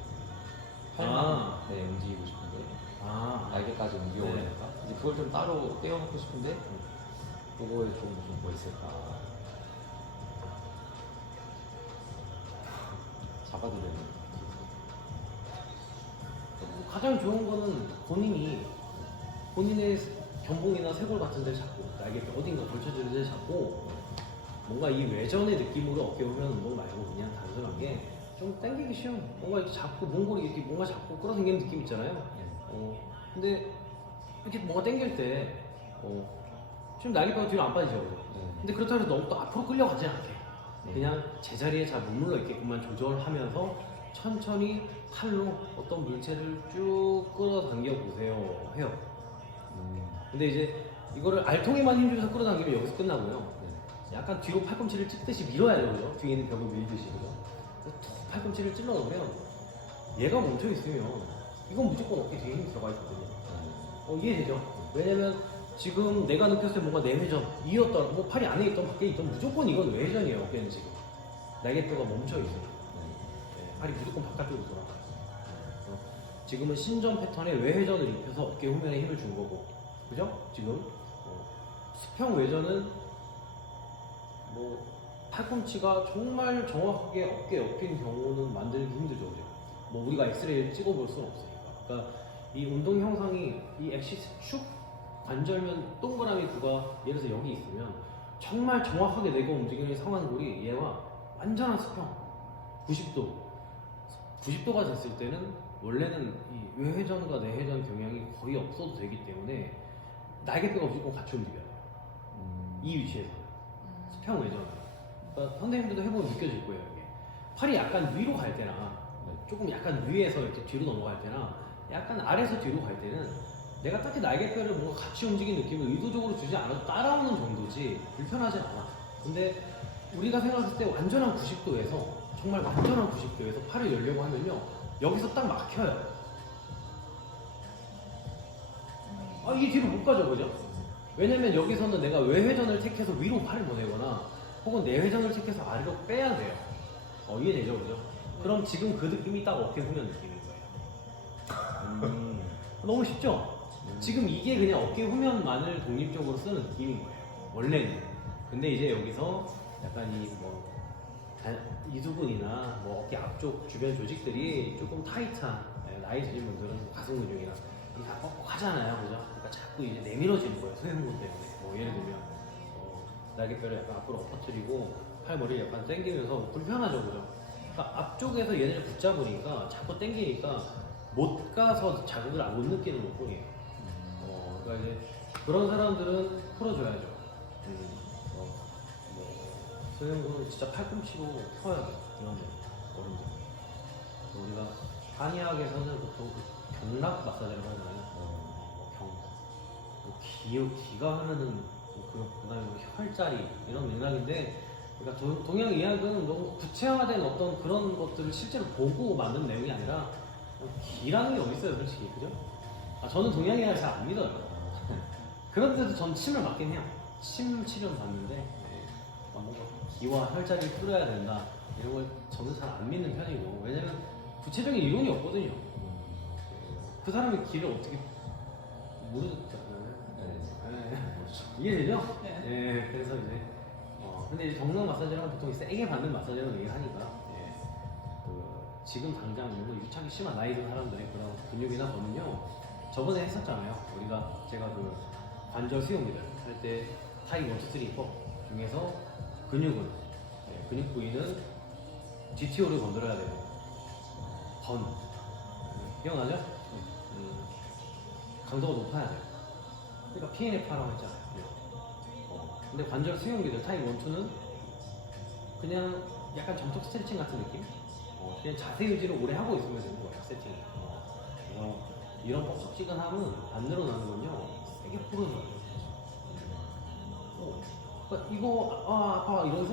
팔만 네, 움직이고 싶은데 날개까지 옮겨오니까 이제 그걸 좀 따로 떼어놓고 싶은데 그거에 좀 뭐 있을까 잡아드리는 가장 좋은 거는 본인의 견봉이나 쇄골 같은 데를 잡고 날개 어딘가 걸쳐지는 데를 잡고 뭔가 이 외전의 느낌으로 어깨 보면 운동 말고 그냥 단순하게 좀 당기기 쉬운 뭔가 이렇게 잡고 몽골이 이렇게 뭔가 잡고 끌어당기는 느낌 있잖아요. 근데 이렇게 뭔가 당길 때 지금 날개뼈가 뒤로 안 빠지죠, 그죠? 근데 그렇다고 해서 너무 또 앞으로 끌려가지 않게 그냥 제자리에 잘 머물러 있게끔만 조절하면서 천천히 팔로 어떤 물체를 쭉 끌어당겨 보세요 해요. 근데 이제 이거를 알통에만 힘주면서 끌어당기면 여기서 끝나고요. 약간 뒤로 팔꿈치를 찍듯이 밀어야 돼요, 그죠? 뒤에 있는 벽을 밀듯이, 그죠? 그래서 툭 팔꿈치를 찔러 넣으면 얘가 멈춰 있으면 이건 무조건 어깨 뒤에 힘이 들어가 있거든요. 이해되죠? 왜냐면 지금 내가 느꼈을 때 뭔가 내회전, 이었던, 뭐 팔이 안에 있던 밖에 있던 무조건 이건 외회전이에요, 어깨는 지금. 날개뼈가 멈춰 있어요. 팔이 무조건 바깥쪽으로 돌아가요. 지금은 신전 패턴에 외회전을 입혀서 어깨 후면에 힘을 준 거고, 그죠? 지금 수평 외전은 뭐 팔꿈치가 정말 정확하게 어깨에 엎인 경우는 만들기 힘들죠, 그죠? 뭐 우리가 엑스레이를 찍어볼 수는 없으니까. 그러니까 이 운동 형상이 이 엑시스 축 관절면 동그라미 구가 예를 들어서 여기 있으면 정말 정확하게 내가 움직이는 상완골이 얘와 완전한 수평 90도가 됐을 때는 원래는 이 외회전과 내회전 경향이 거의 없어도 되기 때문에 날개뼈가 무조건 같이 움직여요. 이 위치에서 수평 외전. 그러니까 선생님들도 해보면 느껴질 거예요. 이게 팔이 약간 위로 갈 때나 조금 약간 위에서 이렇게 뒤로 넘어갈 때나 약간 아래에서 뒤로 갈 때는 내가 딱히 날개뼈를 뭔가 같이 움직이는 느낌을 의도적으로 주지 않아도 따라오는 정도지 불편하진 않아. 근데 우리가 생각했을 때 완전한 90도에서 정말 완전한 90도에서 팔을 열려고 하면요 여기서 딱 막혀요. 이게 뒤로 못 가죠, 그죠? 왜냐면 여기서는 내가 외회전을 택해서 위로 팔을 보내거나 혹은 내회전을 택해서 아래로 빼야 돼요. 이해되죠, 그죠? 그럼 지금 그 느낌이 딱 어깨 후면 느낌인 거예요. 너무 쉽죠? 지금 이게 그냥 어깨 후면만을 독립적으로 쓰는 느낌인 거예요, 원래는. 근데 이제 여기서 약간 이두근이나 뭐 어깨 앞쪽 주변 조직들이 조금 타이트한 나이 드신 분들은 가슴 근육이나 다 뻑뻑하잖아요, 그죠? 그러니까 자꾸 이제 내밀어지는 거예요, 소형근 때문에. 뭐 예를 들면 날개뼈를 약간 앞으로 엎어뜨리고 팔머리를 약간 당기면서 불편하죠, 그죠? 그러니까 앞쪽에서 얘네를 붙잡으니까 자꾸 당기니까 못 가서 자극을 못 느끼는 것 뿐이에요. 그러니까 이제 그런 사람들은 풀어줘야죠. 소형근은 진짜 팔꿈치로 펴야 돼요, 이런 어른들. 우리가 한의학에서는 보통 경락 마사지라고 하잖아요. 기가 흐르는 그다음에 혈자리 이런 맥락인데, 그러니까 동양 의학은 너무 구체화된 어떤 그런 것들을 실제로 보고 만든 내용이 아니라 기라는 게 어디 있어요, 솔직히, 그죠? 저는 동양 의학을 잘 안 믿어요. 그런데도 전 침을 맞긴 해요. 침 치료는 받는데 뭔가 기와 혈자리를 끌어야 된다 이런 걸 저는 잘 안 믿는 편이고 왜냐면 구체적인 이론이 없거든요. 그 사람의 길을 어떻게 모르잖아요. 이해되죠? 네. 예, 그래서 이제 근데 이제 정상 마사지랑 보통 세게 받는 마사지라고 얘기를 하니까 그 지금 당장 너무 유착이 심한 나이 든 사람들의 그런 근육이나 거는요 저번에 했었잖아요. 제가 그 관절 수용기를 할 때 타입 1, 2, 3, 4 중에서 근육은 근육 부위는 GTO를 건드려야 되고 기억나죠? 강도가 높아야 돼요. 그러니까 PNF라고 했잖아요. 근데 관절 수용기들 타입 1, 2는 그냥 약간 정적 스트레칭 같은 느낌? 그냥 자세 유지를 오래 하고 있으면 되는 거예요, 세팅이. 이런 뻑뻑지근함은 안 늘어나는 건요, 세게 풀어줘야 돼요. 그러니까 이거, 아파, 이러면서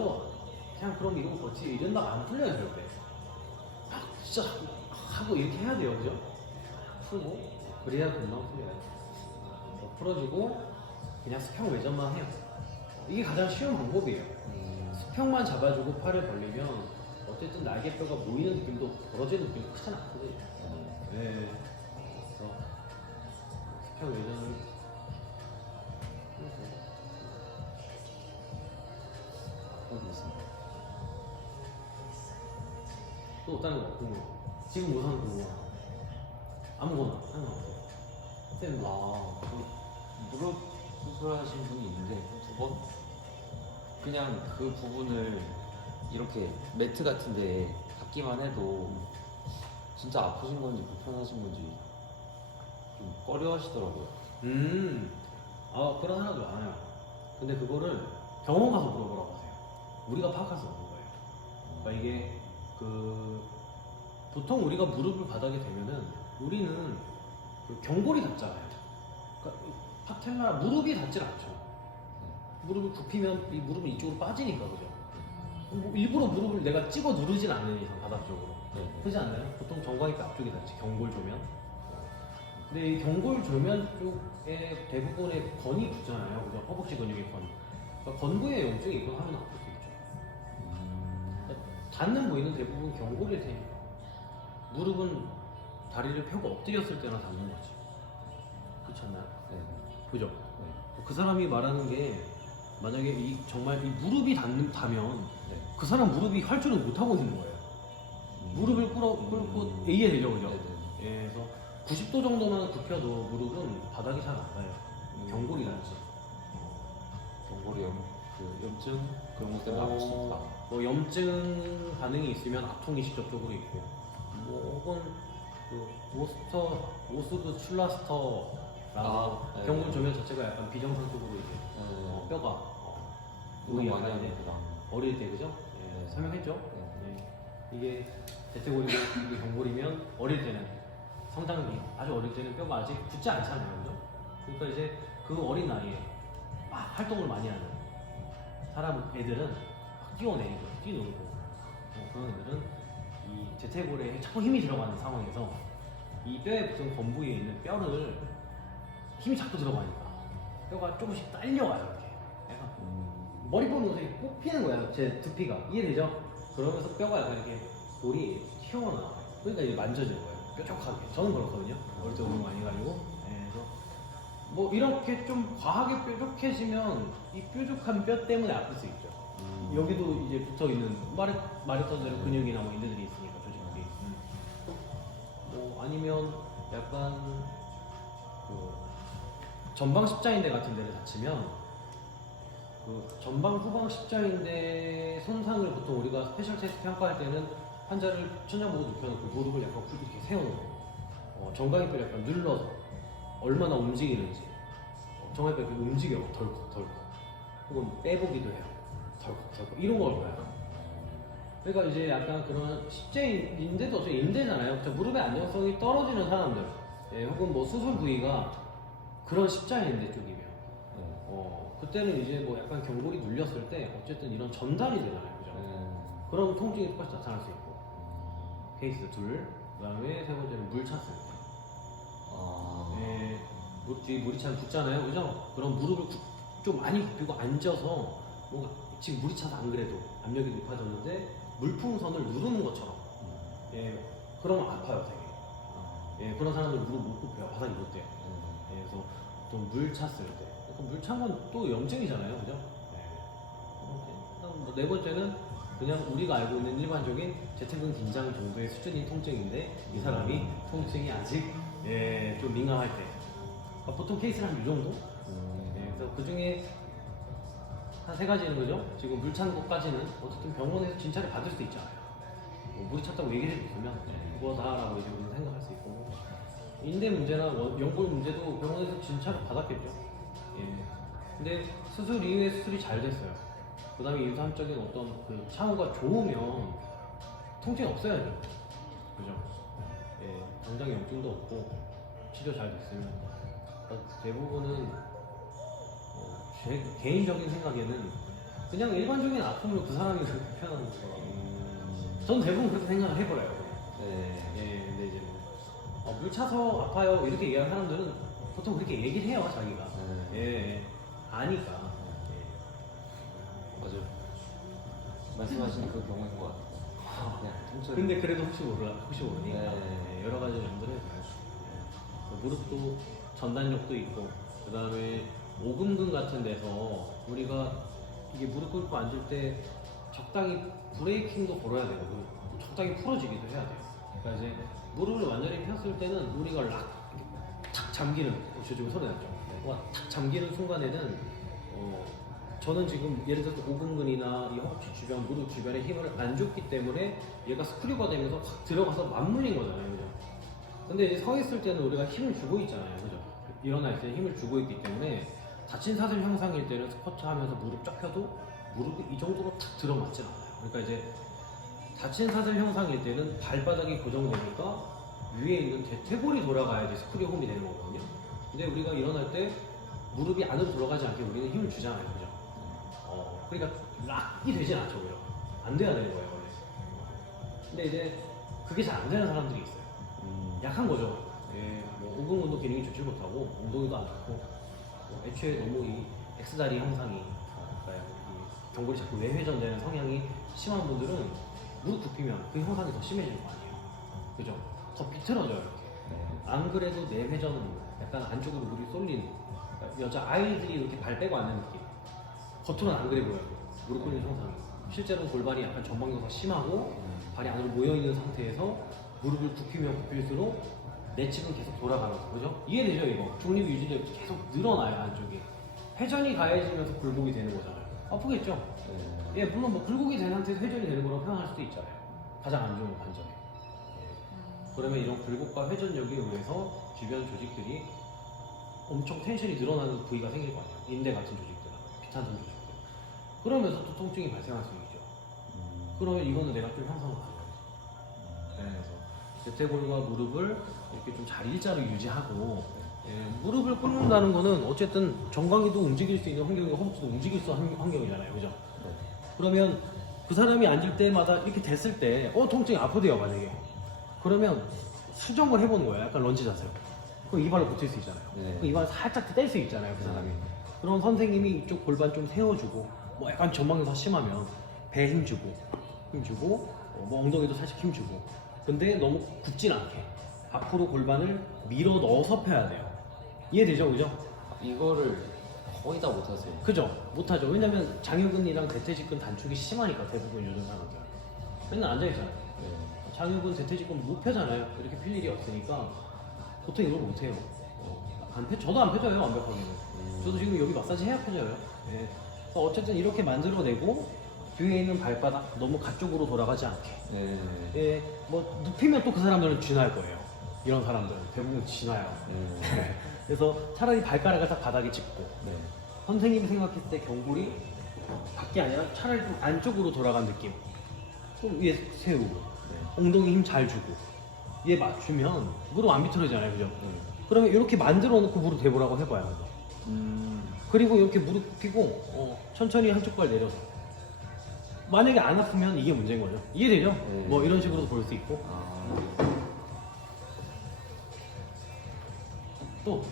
그냥 그럼 이러고 버티, 이런다고 안 풀려요, 절대. 진짜 하고 이렇게 해야 돼요, 그죠? 풀고, 그래야 금방 풀려요. 풀어주고, 그냥 수평 외전만 해요. 이게 가장 쉬운 방법이에요. 수평만 잡아주고 팔을 벌리면 어쨌든 날개뼈가 모이는 느낌도 벌어지는 느낌이 크진 않거든요. 네. 그래서 수평 외전을 하고 있습니다. 또 다른 거 궁금해. 지금 뭐 사는 궁금해? 아무거나 상관없어요. 쌤, 무릎 수술하신 분이 있는데 두 번? 그냥 그 부분을 이렇게 매트 같은데 닿기만 해도 진짜 아프신 건지 불편하신 건지 좀 꺼려 하시더라고요. 그런 사람도 많아요. 근데 그거를 병원 가서 물어보라고 하세요. 우리가 파악할 수 없는 거예요. 그러니까 이게 보통 우리가 무릎을 바닥에 대면은 우리는 그 경골이 닿잖아요. 그러니까 파텔라 무릎이 닿질 않죠. 무릎이 굽히면 이 무릎은 이쪽으로 빠지니까 그죠? 뭐 일부러 무릎을 내가 찍어 누르진 않는 이상 바닥 쪽으로 그렇지 않나요? 보통 정강이뼈 앞쪽이 닿지 경골조면. 근데 이 경골조면 쪽에 대부분의 건이 붙잖아요. 그죠? 허벅지 근육의 건. 그러니까 건부에 염증이 있거나 하면 아플 수 있죠. 그러니까 닿는 부위는 대부분 경골일 테니까. 무릎은 다리를 펴고 엎드렸을 때나 닿는 거지. 그렇지 않나요? 네. 그죠? 네. 그 사람이 말하는 게 만약에 정말 이 무릎이 닿으면 네. 그 사람 무릎이 활주를 못 하고 있는 거예요. 무릎을 꿇고 A에 되죠, 그죠? 네네. 예, 그래서 90도 정도만 굽혀도 무릎은 바닥이 잘 안 닿아요. 경골이 닿지. 경골이 염증 그런 것 때문에 아플 수 있다. 뭐 염증 반응이 있으면 아통이 직접적으로 있고, 뭐 혹은 그 오스그 슐라스터라고 네. 경골 조면 자체가 약간 비정상적으로 이제 뼈가 운동 많이 약간 하는 이제 거랑 어릴 때 그죠? 예, 네. 설명했죠? 네. 예. 이게 대퇴골이고 이게 경골이면 어릴 때는 성장기 아주 어릴 때는 뼈가 아직 굳지 않잖아요, 그죠? 그러니까 이제 그 어린 나이에 막 활동을 많이 하는 애들은 막 뛰어내리고 뛰놀고 그런 애들은 이 대퇴골에 자꾸 힘이 들어가는 상황에서 이 뼈의 보통 건부에 있는 뼈를 힘이 자꾸 들어가니까 뼈가 조금씩 딸려와요, 이렇게. 약간 머리 보는 곳에 뽑히는 거야, 제 두피가. 이해되죠? 그러면서 뼈가 약간 이렇게 볼이 튀어나와요. 그러니까 이게 만져지는 거예요, 뾰족하게. 저는 그렇거든요. 어릴 때 운동 많이 가지고. 그래서 뭐 이렇게 좀 과하게 뾰족해지면 이 뾰족한 뼈 때문에 아플 수 있죠. 여기도 이제 붙어 있는 말했던 대로 근육이나 뭐 인대들이 있으니까 조직들이. 뭐 아니면 약간 그 전방 십자인대 같은 데를 다치면 그 전방 후방 십자인대 손상을 보통 우리가 스페셜 테스트 평가할 때는 환자를 천장보고 눕혀놓고 무릎을 약간 이렇게 세워놓고 정강이뼈를 약간 눌러서 얼마나 움직이는지 정강이뼈가 움직여 덜컥 혹은 빼보기도 해요. 덜컥 이런 걸 봐요. 그러니까 이제 약간 그런 십자인 인대도 어차피 인대잖아요. 무릎의 안정성이 떨어지는 사람들, 혹은 뭐 수술 부위가 그런 십자인대 쪽이면 그때는 이제 뭐 약간 경골이 눌렸을 때 어쨌든 이런 전달이 되잖아요, 그죠? 그런 통증이 똑같이 나타날 수 있고. 케이스 둘, 그다음에 세 번째는 물 찼을 때. 뒤에 물이 참 붙잖아요, 그죠? 그럼 무릎을 좀 많이 굽히고 앉아서 뭐 뭔가 지금 물이 차서 안 그래도 압력이 높아졌는데 물풍선을 누르는 것처럼 예, 그러면 아파요 되게. 예, 그런 사람들 무릎 못 굽혀요. 바닥이 못 돼요. 예, 그래서 좀 물 찼을 때. 물 찬 건 또 염증이잖아요, 그죠? 네. 네 번째는 그냥 우리가 알고 있는 일반적인 재택근 긴장 정도의 수준인 통증인데 이 사람이 통증이 아직 예, 좀 민감할 때. 보통 케이스는 한 이 정도? 예, 그래서 그 중에 한 세 가지는 거죠. 지금 물 찬 것까지는 어쨌든 병원에서 진찰을 받을 수 있잖아요. 뭐 물이 찼다고 얘기해 주시면 그거다라고 이제 우리는 생각할 수 있고 인대 문제나 연골 문제도 병원에서 진찰을 받았겠죠. 예. 근데 수술 이후에 수술이 잘 됐어요. 그 다음에 유산적인 어떤 그 차후가 좋으면 통증이 없어야죠. 그죠? 예. 당장 염증도 없고 치료 잘 됐으면 대부분은 제 개인적인 생각에는 그냥 일반적인 아픔으로 그 사람이 그렇게 표현하는 거라고. 전 대부분 그렇게 생각을 해버려요. 네. 예, 근데 이제 물 차서 아파요 이렇게 얘기하는 사람들은 보통 그렇게 얘기를 해요 자기가. 예, 아니까. 맞아요. 말씀하신 그 경우인 것 같아요. 그냥 통증. 근데 그래도 혹시 모르니까 네. 여러 가지 염두를 해줘요. 무릎도 전단력도 있고 그 다음에 오금근 같은 데서 우리가 이게 무릎 꿇고 앉을 때 적당히 브레이킹도 걸어야 되고 적당히 풀어지기도 해야 돼요. 그러니까 이제 무릎을 완전히 폈을 때는 우리가 탁 잠기는 지금 소리 났죠. 탁 잠기는 순간에는 저는 지금 예를 들어서 오금근이나 이 허벅지 주변, 무릎 주변에 힘을 안 줬기 때문에 얘가 스크류가 되면서 확 들어가서 맞물린 거잖아요, 그죠? 근데 이제 서 있을 때는 우리가 힘을 주고 있잖아요, 그죠? 일어나 있을 때 힘을 주고 있기 때문에 다친 사슬 형상일 때는 스쿼트 하면서 무릎 쫙 펴도 무릎이 이 정도로 탁 들어맞진 않아요. 그러니까 이제 다친 사슬 형상일 때는 발바닥이 고정되니까 위에 있는 대퇴골이 돌아가야지 스크류 홈이 되는 거거든요. 근데 우리가 일어날 때 무릎이 안으로 들어가지 않게 우리는 힘을 주잖아요, 그죠? 그러니까 락이 되진 않죠, 그죠? 안 돼야 되는 거예요, 원래. 근데 이제 그게 잘 안 되는 사람들이 있어요. 약한 거죠. 예, 뭐 오금근도 기능이 좋지 못하고 엉덩이도 안 좋고 애초에 너무 이 X다리 형상이 그러니까 이 경골이 자꾸 외회전되는 성향이 심한 분들은 무릎 굽히면 그 형상이 더 심해지는 거 아니에요. 그죠? 더 비틀어져요, 이렇게. 안 그래도 내회전은 약간 안쪽으로 물이 쏠리는 그러니까 여자 아이들이 이렇게 발 빼고 앉는 느낌. 겉으로는 안 그래 보여요. 무릎 꿇린 형상이. 실제로는 골반이 약간 전방도가 심하고 발이 안으로 모여있는 상태에서 무릎을 굽히면 굽힐수록 내측은 계속 돌아가면서, 그죠? 이해되죠, 이거? 중립 유지력이 계속 늘어나요, 안쪽이. 회전이 가해지면서 굴곡이 되는 거잖아요. 아프겠죠? 예, 물론 뭐 굴곡이 된 상태에서 회전이 되는 거라고 표현할 수도 있잖아요. 가장 안 좋은 관점에. 그러면 이런 굴곡과 회전력에 의해서 주변 조직들이 엄청 텐션이 늘어나는 부위가 생길 거 아니에요. 인대 같은 조직들, 비탄선 조직들. 그러면서 또 통증이 발생할 수 있죠. 그러면 이거는 내가 좀 형성을 가져야지. 그래서 대퇴골과 무릎을 이렇게 좀 잘 일자로 유지하고 무릎을 꿇는다는 거는 어쨌든 정강이도 움직일 수 있는 환경이고 허벅지도 움직일 수 있는 환경이잖아요, 그죠? 그러면 그 사람이 앉을 때마다 이렇게 됐을 때 통증이 아프대요, 만약에. 그러면 수정을 해보는 거예요, 약간 런지 자세로. 그럼 이발로 버틸 수 있잖아요. 그 이발을 살짝 뗄 수 있잖아요, 그 사람이. 그럼 선생님이 이쪽 골반 좀 세워주고 뭐 약간 전방이 더 심하면 배 힘주고 뭐 엉덩이도 살짝 힘주고 근데 너무 굽진 않게 앞으로 골반을 밀어 넣어서 펴야 돼요. 이해되죠, 그죠? 이거를 거의 다 못하세요. 그죠? 못하죠. 왜냐면 장요근이랑 대퇴직근 단축이 심하니까 대부분 요즘 사람들 맨날 앉아있잖아요. 장요근 대퇴직근 못 펴잖아요. 이렇게 필 일이 없으니까 보통 이걸 못해요. 저도 안 펴져요, 완벽하게는. 저도 지금 여기 마사지 해야 펴져요. 예. 어쨌든 이렇게 만들어내고 뒤에 있는 발바닥 너무 가쪽으로 돌아가지 않게. 예. 뭐 눕히면 또 그 사람들은 쥐날 거예요. 이런 사람들은 대부분 쥐나요. 그래서 차라리 발가락을 딱 바닥에 짚고 선생님이 생각했을 때 경골이 밖이 아니라 차라리 좀 안쪽으로 돌아간 느낌. 좀 위에 세우고 엉덩이 힘 잘 주고 얘 맞추면 무릎 안 비틀어지잖아요, 그죠? 그러면 이렇게 만들어 놓고 무릎 대보라고 해봐요. 그리고 이렇게 무릎 굽히고 천천히 한쪽 발 내려서 만약에 안 아프면 이게 문제인 거죠. 이해되죠? 뭐 이런 식으로도 볼 수 있고 또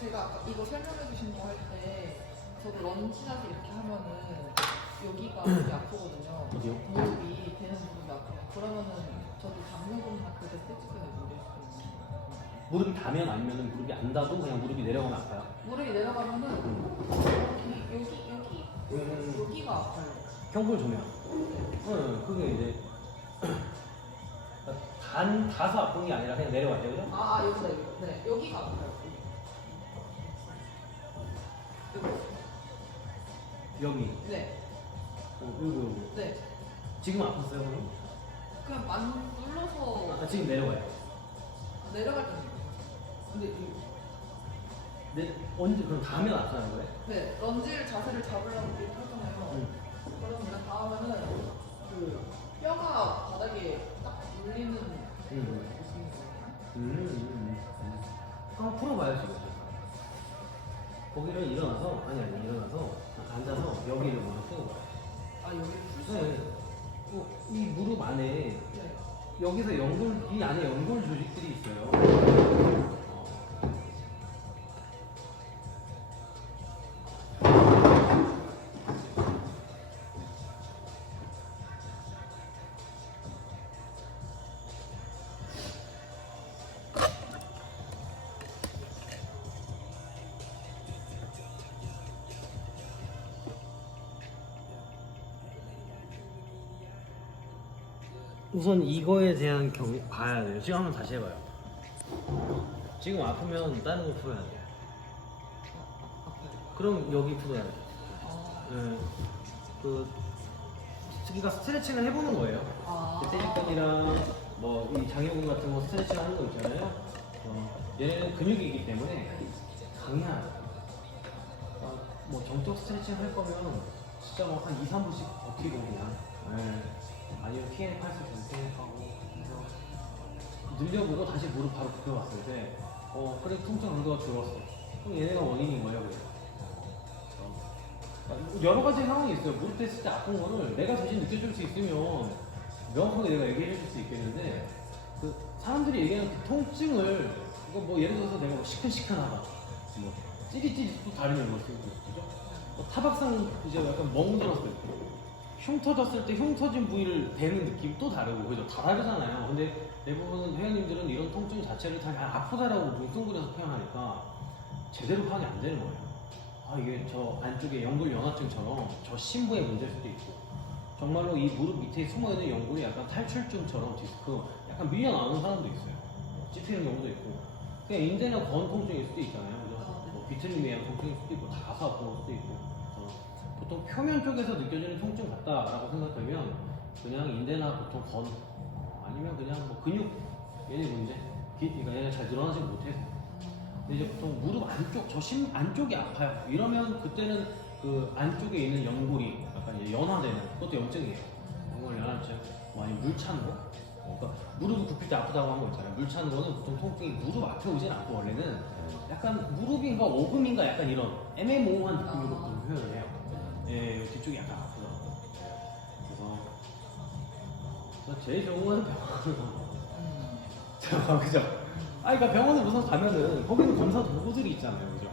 제가 아까 이거 설명해 주신 거 할 때 저도 런지 자세 이렇게 하면은 여기가 되게 아프거든요. 어디요? 무릎이 되는 무릎이 아프고 그러면은 저도 당뇨근이나 그때 스티치근에 문제일 수도 있는. 무릎이 닿으면 아니면 무릎이 안 닿아도 그냥 무릎이 내려가면 아파요? 무릎이 내려가면은 여기가 아파요. 경골 조명. 그게 이제 닿아서 아픈 게 아니라 그냥 내려가요, 그죠? 여기다 여기. 네, 여기가 아파요. 여기. 네, 요거. 네. 지금 아팠어요, 그럼? 그냥 눌러서 지금 내려가요. 내려갈 때는. 근데 언제 그럼 닿으면 아파하는 거예요? 네, 런지를 자세를 잡으려고 이렇게 하잖아요. 그러면 그냥 닿으면은 그 뼈가 바닥에 딱 눌리는 느낌이거든요. 한번 풀어봐요, 지금. 거기를 일어나서, 일어나서 앉아서 여기를 먼저 풀어봐요. 여기 풀수 네. 이 무릎 안에 네. 여기서 이 안에 연골 조직들이 있어요. 우선 이거에 대한 봐야 돼요. 지금 한번 다시 해봐요. 지금 아프면 다른 거 풀어야 돼요. 그럼 여기 풀어야 돼요. 네. 그러니까 스트레칭을 해보는 거예요. 대퇴직근이랑 뭐 이 장요근 같은 거 스트레칭 하는 거 있잖아요. 얘는 근육이기 때문에 그냥 뭐 정적 스트레칭 할 거면 진짜 뭐 한 2, 3분씩 버티고 그냥. 네. 아니면 TNF 할수 있으면 TNF 하고 그래서 늘려보고 다시 무릎 바로 굽혀봤을 때 그래 통증 강도가 줄었어. 그럼 얘네가 원인인 거예요. 여러 가지 상황이 있어요. 무릎 댔을 때 아픈 거를 내가 대신 느껴줄 수 있으면 명확하게 내가 얘기해 줄 수 있겠는데 그 사람들이 얘기하는 그 통증을 이거 뭐 예를 들어서 내가 뭐 시큰시큰하다 뭐 찌릿찌릿 또 다른 용어를 쓰고 그죠? 타박상 이제 약간 멍들었을 때 흉 터졌을 때 흉 터진 부위를 대는 느낌 또 다르고 그죠? 다 다르잖아요. 근데 대부분 회원님들은 이런 통증 자체를 다 그냥 아프다라고 뭉뚱그려서 표현하니까 제대로 파악이 안 되는 거예요. 이게 저 안쪽에 연골 연화증처럼 저 심부의 문제일 수도 있고 정말로 이 무릎 밑에 숨어있는 연골이 약간 탈출증처럼 디스크 약간 밀려 나오는 사람도 있어요. 찝히는 경우도 있고 그냥 인대나 건 통증일 수도 있잖아요. 그죠? 뭐 비틀림이야 통증일 수도 있고 다 가서 아픈 수도 있고 보통 표면 쪽에서 느껴지는 통증 같다라고 생각하면 그냥 인대나 보통 건 아니면 그냥 뭐 근육 얘네 문제 그러니까 얘네 잘 늘어나지 못해서 근데 이제 보통 무릎 안쪽 저 심 안쪽이 아파요 이러면 그때는 그 안쪽에 있는 연골이 약간 이제 연화되는 그것도 염증이에요. 연골 연화증 뭐 아니면 물 차는 거 그러니까 무릎을 굽힐 때 아프다고 한 거 있잖아요. 물 차는 거는 보통 통증이 무릎 앞에 오진 않고 원래는 약간 무릎인가 오금인가 약간 이런 애매모호한 느낌으로 보통 표현을 해요. 예, 뒤쪽이 약간 아프더라고요. 그래서 제일 좋은 거는 병원을 그죠? 그러니까 병원을 우선 가면은 거기는 검사 도구들이 있잖아요, 그죠?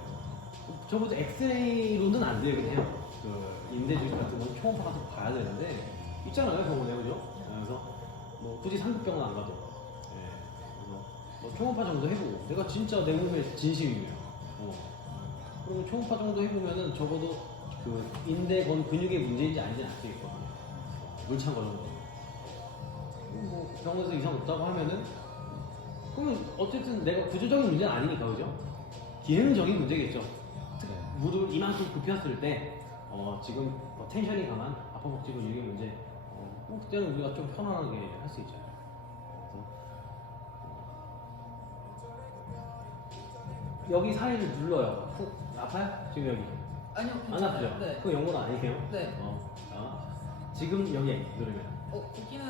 저보다 엑스레이로는 안 되긴 해요. 그 인대주의 같은 건 초음파 같은 거 봐야 되는데 있잖아요, 병원에 그죠? 그래서 뭐 굳이 상급병원 안 가도, 예, 그래서 뭐 초음파 정도 해보고 내가 진짜 내 몸에 진심이면, 그리고 초음파 정도 해보면은 적어도 그 인대 건 근육의 문제인지 아닌지 알 수 있거든요. 물찬 거 정도. 뭐 병원에서 이상 없다고 하면은 그러면 어쨌든 내가 구조적인 문제는 아니니까 그죠? 기능적인 문제겠죠. 무릎을 이만큼 굽혔을 때 지금 뭐 텐션이 강한 아파복지 근육의 문제 뭐 그때는 우리가 좀 편안하게 할 수 있잖아요. 그래서 여기 사이를 눌러요. 푹 아파요? 지금 여기? 아니요, 안 아프죠? 네. 그거 연골 아니에요? 네. 지금 여기 누르면 여기는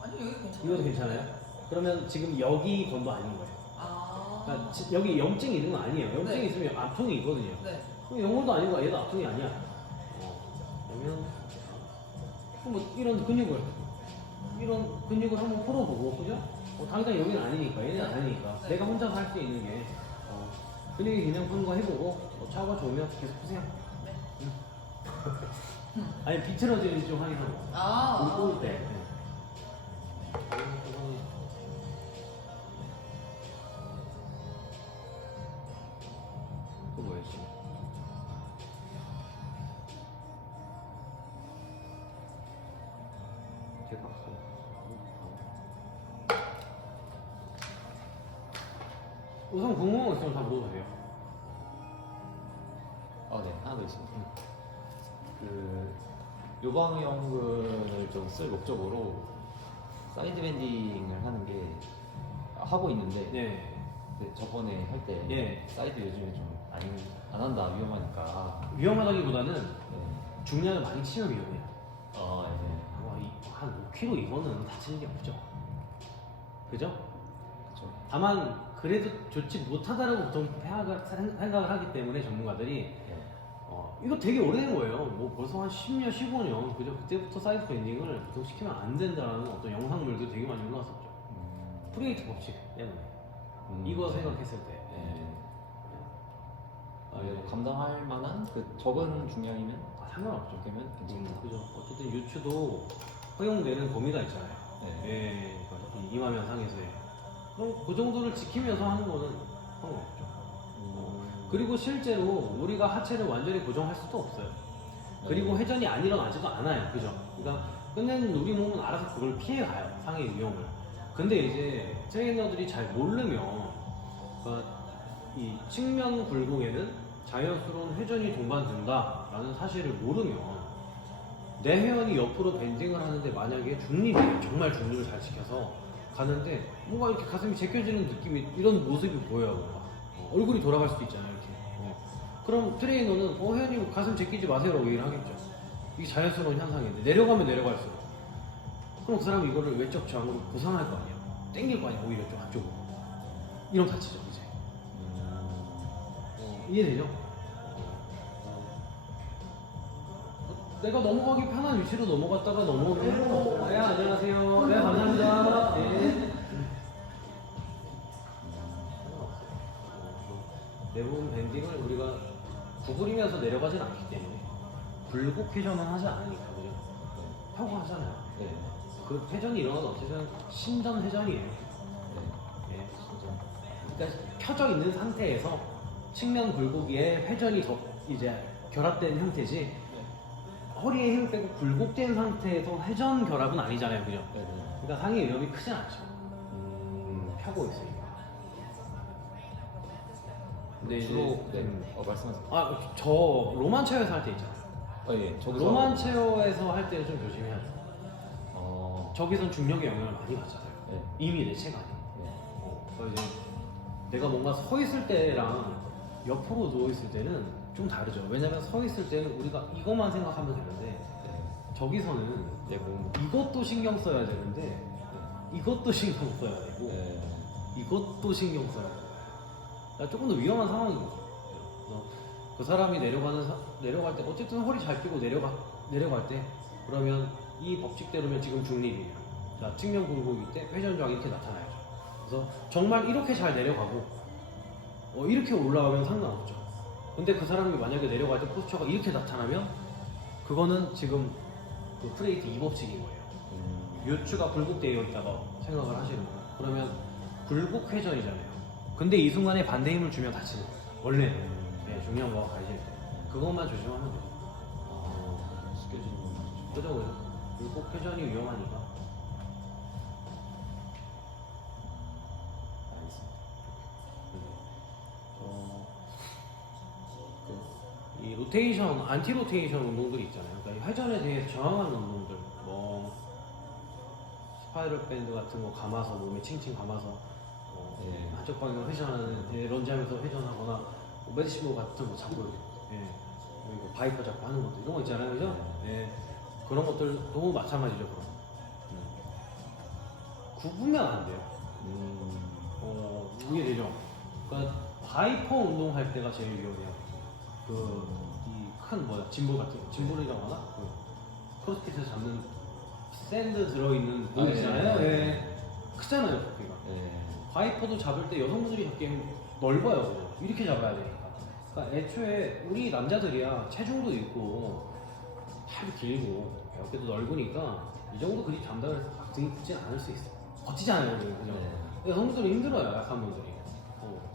아니 여기 괜찮아요. 이것도 괜찮아요? 그러면 지금 여기 건도 아닌 거예요. 그러니까 여기 염증이 있는 건 아니에요. 염증이 네. 있으면 아통이 있거든요. 네. 그럼 연골도 아니고 얘도 아통이 아니야. 그러면 뭐 이런 근육을 한번 풀어보고 그죠? 당장 여기는 아니니까 얘는 아니니까 네. 내가 혼자서 할 수 있는 게 근육이 그냥 푸는 거 해보고 차가 좋으면 계속 푸세요. 네. 아니 비틀어지는지 좀 확인하고. 아, 울 때. 네. 또 뭐였지? 대박사. 우선 궁금한 거 있으면 다 물어도 돼요. 네, 하나 더 있습니다. 그 요방형근을 좀 쓸 목적으로 사이드 밴딩을 하는 게 하고 있는데 네. 근데 저번에 할 때 네. 사이드 요즘에 좀 안 한다 위험하니까 위험하다기보다는 네. 중량을 많이 치면 위험해요. 네. 아마 한 5kg 이거는 다치는 게 없죠. 그죠? 그렇죠. 다만 그래도 좋지 못하다라고 보통 생각을 하기 때문에 전문가들이 네. 이거 되게 오래된 거예요. 뭐 벌써 한 10년, 15년 그죠? 그때부터 사이드 밴딩을 보통 시키면 안 된다라는 어떤 영상물도 되게 많이 올라왔었죠. 프리웨이트 법칙 때문에 이거 생각했을 때. 네. 뭐 감당할 만한 그 적은 중량이면 상관없죠. 그러면 괜찮다. 그죠? 어쨌든 유추도 허용되는 범위가 있잖아요. 네. 예, 이 이마면 상에서의. 그럼 그 정도를 지키면서 하는 거는 상관없죠. 그리고 실제로 우리가 하체를 완전히 고정할 수도 없어요. 그리고 회전이 안 일어나지도 않아요. 그죠? 그러니까 끝내는 우리 몸은 알아서 그걸 피해가요. 상의 위험을. 근데 이제 트레이너들이 잘 모르면 그러니까 이 측면 굴곡에는 자연스러운 회전이 동반된다 라는 사실을 모르면 내 회원이 옆으로 밴딩을 하는데 만약에 중립이에요. 정말 중립을 잘 지켜서 가는데 뭔가 이렇게 가슴이 제껴지는 느낌이 이런 모습이 보여요. 뭔가. 얼굴이 돌아갈 수도 있잖아요. 이렇게. 그럼 트레이너는 회원님 가슴 제끼지 마세요라고 얘기를 하겠죠. 이게 자연스러운 현상인데 내려가면 내려갈수록 그럼 그 사람이 이거를 외적 저항으로 보상할 거 아니야. 땡길 거 아니야. 오히려 좀 한쪽으로. 이러면 다치죠 이제. 이해되죠? 내가 넘어가기 편한 위치로 넘어갔다가 넘어오면 네, 안녕하세요. 네, 감사합니다. 네. 대부분 밴딩을 우리가 구부리면서 내려가진 않기 때문에 굴곡 회전은 하지 않으니까 그죠? 펴고 하잖아요. 네. 그 회전이 일어나도 어쨌든 신전 회전이에요. 네. 예, 신전. 그러니까 펴져 있는 상태에서 측면 굴곡에 회전이 더 이제 결합된 형태지 허리에 힘을 빼고 굴곡된 상태에서 회전 결합은 아니잖아요, 그죠? 네. 그러니까 상의 위험이 크진 않죠. 펴고 있으니까. 근데 이제 주로 말씀하세요. 저 로만 체어에서 할 때 있잖아요. 예. 저기서 로만 체어에서 할 때는 좀 조심해야죠. 어. 저기선 중력의 영향을 많이 받잖아요. 네. 이미 내 체가 아니고. 그래서 이제 내가 뭔가 서 있을 때랑 옆으로 누워 있을 때는 좀 다르죠. 왜냐면 서 있을 때는 우리가 이것만 생각하면 되는데 네. 저기서는 내 몸. 이것도 신경 써야 되는데 이것도 신경 써야 되고 네. 이것도 신경 써야 되고 그러니까 조금 더 위험한 상황인 거죠. 그래서 그 사람이 내려갈 때 어쨌든 허리 잘 펴고 내려갈 때 그러면 이 법칙대로면 지금 중립이에요. 자, 측면 굴곡일 때 회전 저항이 이렇게 나타나야죠. 그래서 정말 이렇게 잘 내려가고 이렇게 올라가면 상관없죠. 근데 그 사람이 만약에 내려갈 때 포스처가 이렇게 나타나면 그거는 지금 그 프레이트 2법칙인 거예요. 요추가 굴곡되어 있다고 생각을 하시는 거예요. 그러면 굴곡 회전이잖아요. 근데 이 순간에 반대 힘을 주면 다치는 거예요. 원래는. 네, 중요한 거가 가야지. 그것만 조심하면 돼요. 숙여지는 그죠, 그죠. 굴곡 회전이 위험하니까. 알겠습니다. 이 로테이션, 안티 로테이션 운동들이 있잖아요. 그러니까 이 회전에 대해 저항하는 운동들, 뭐 스파이럴 밴드 같은 거 감아서 몸에 칭칭 감아서 예. 한쪽 방향으로 회전하는 런지하면서 회전하거나 뭐 메디시모 같은 거 잡고 그리고 바이퍼 잡고 하는 것들 이런 거 있잖아요, 그죠? 예. 그런 것들도 마찬가지죠, 그럼. 굽으면 안 돼요. 이해되죠? 그러니까 바이퍼 운동할 때가 제일 위험해요. 이 큰 짐볼 같은 거, 짐볼이라고 하나? 크로스핏에서 잡는 샌드 들어있는 공 있잖아요. 예. 크잖아요, 부피가. 바이퍼도 잡을 때 여성분들이 잡기엔 넓어요. 그죠? 이렇게 잡아야 되니까. 그러니까 애초에 우리 남자들이야 체중도 있고 키도 길고 어깨도 넓으니까 이 정도 근육 잡는다고 해서 막 등이 붙진 않을 수 있어. 버티잖아요, 우리. 그죠? 네. 근데 성분들이 힘들어요, 약한 분들이.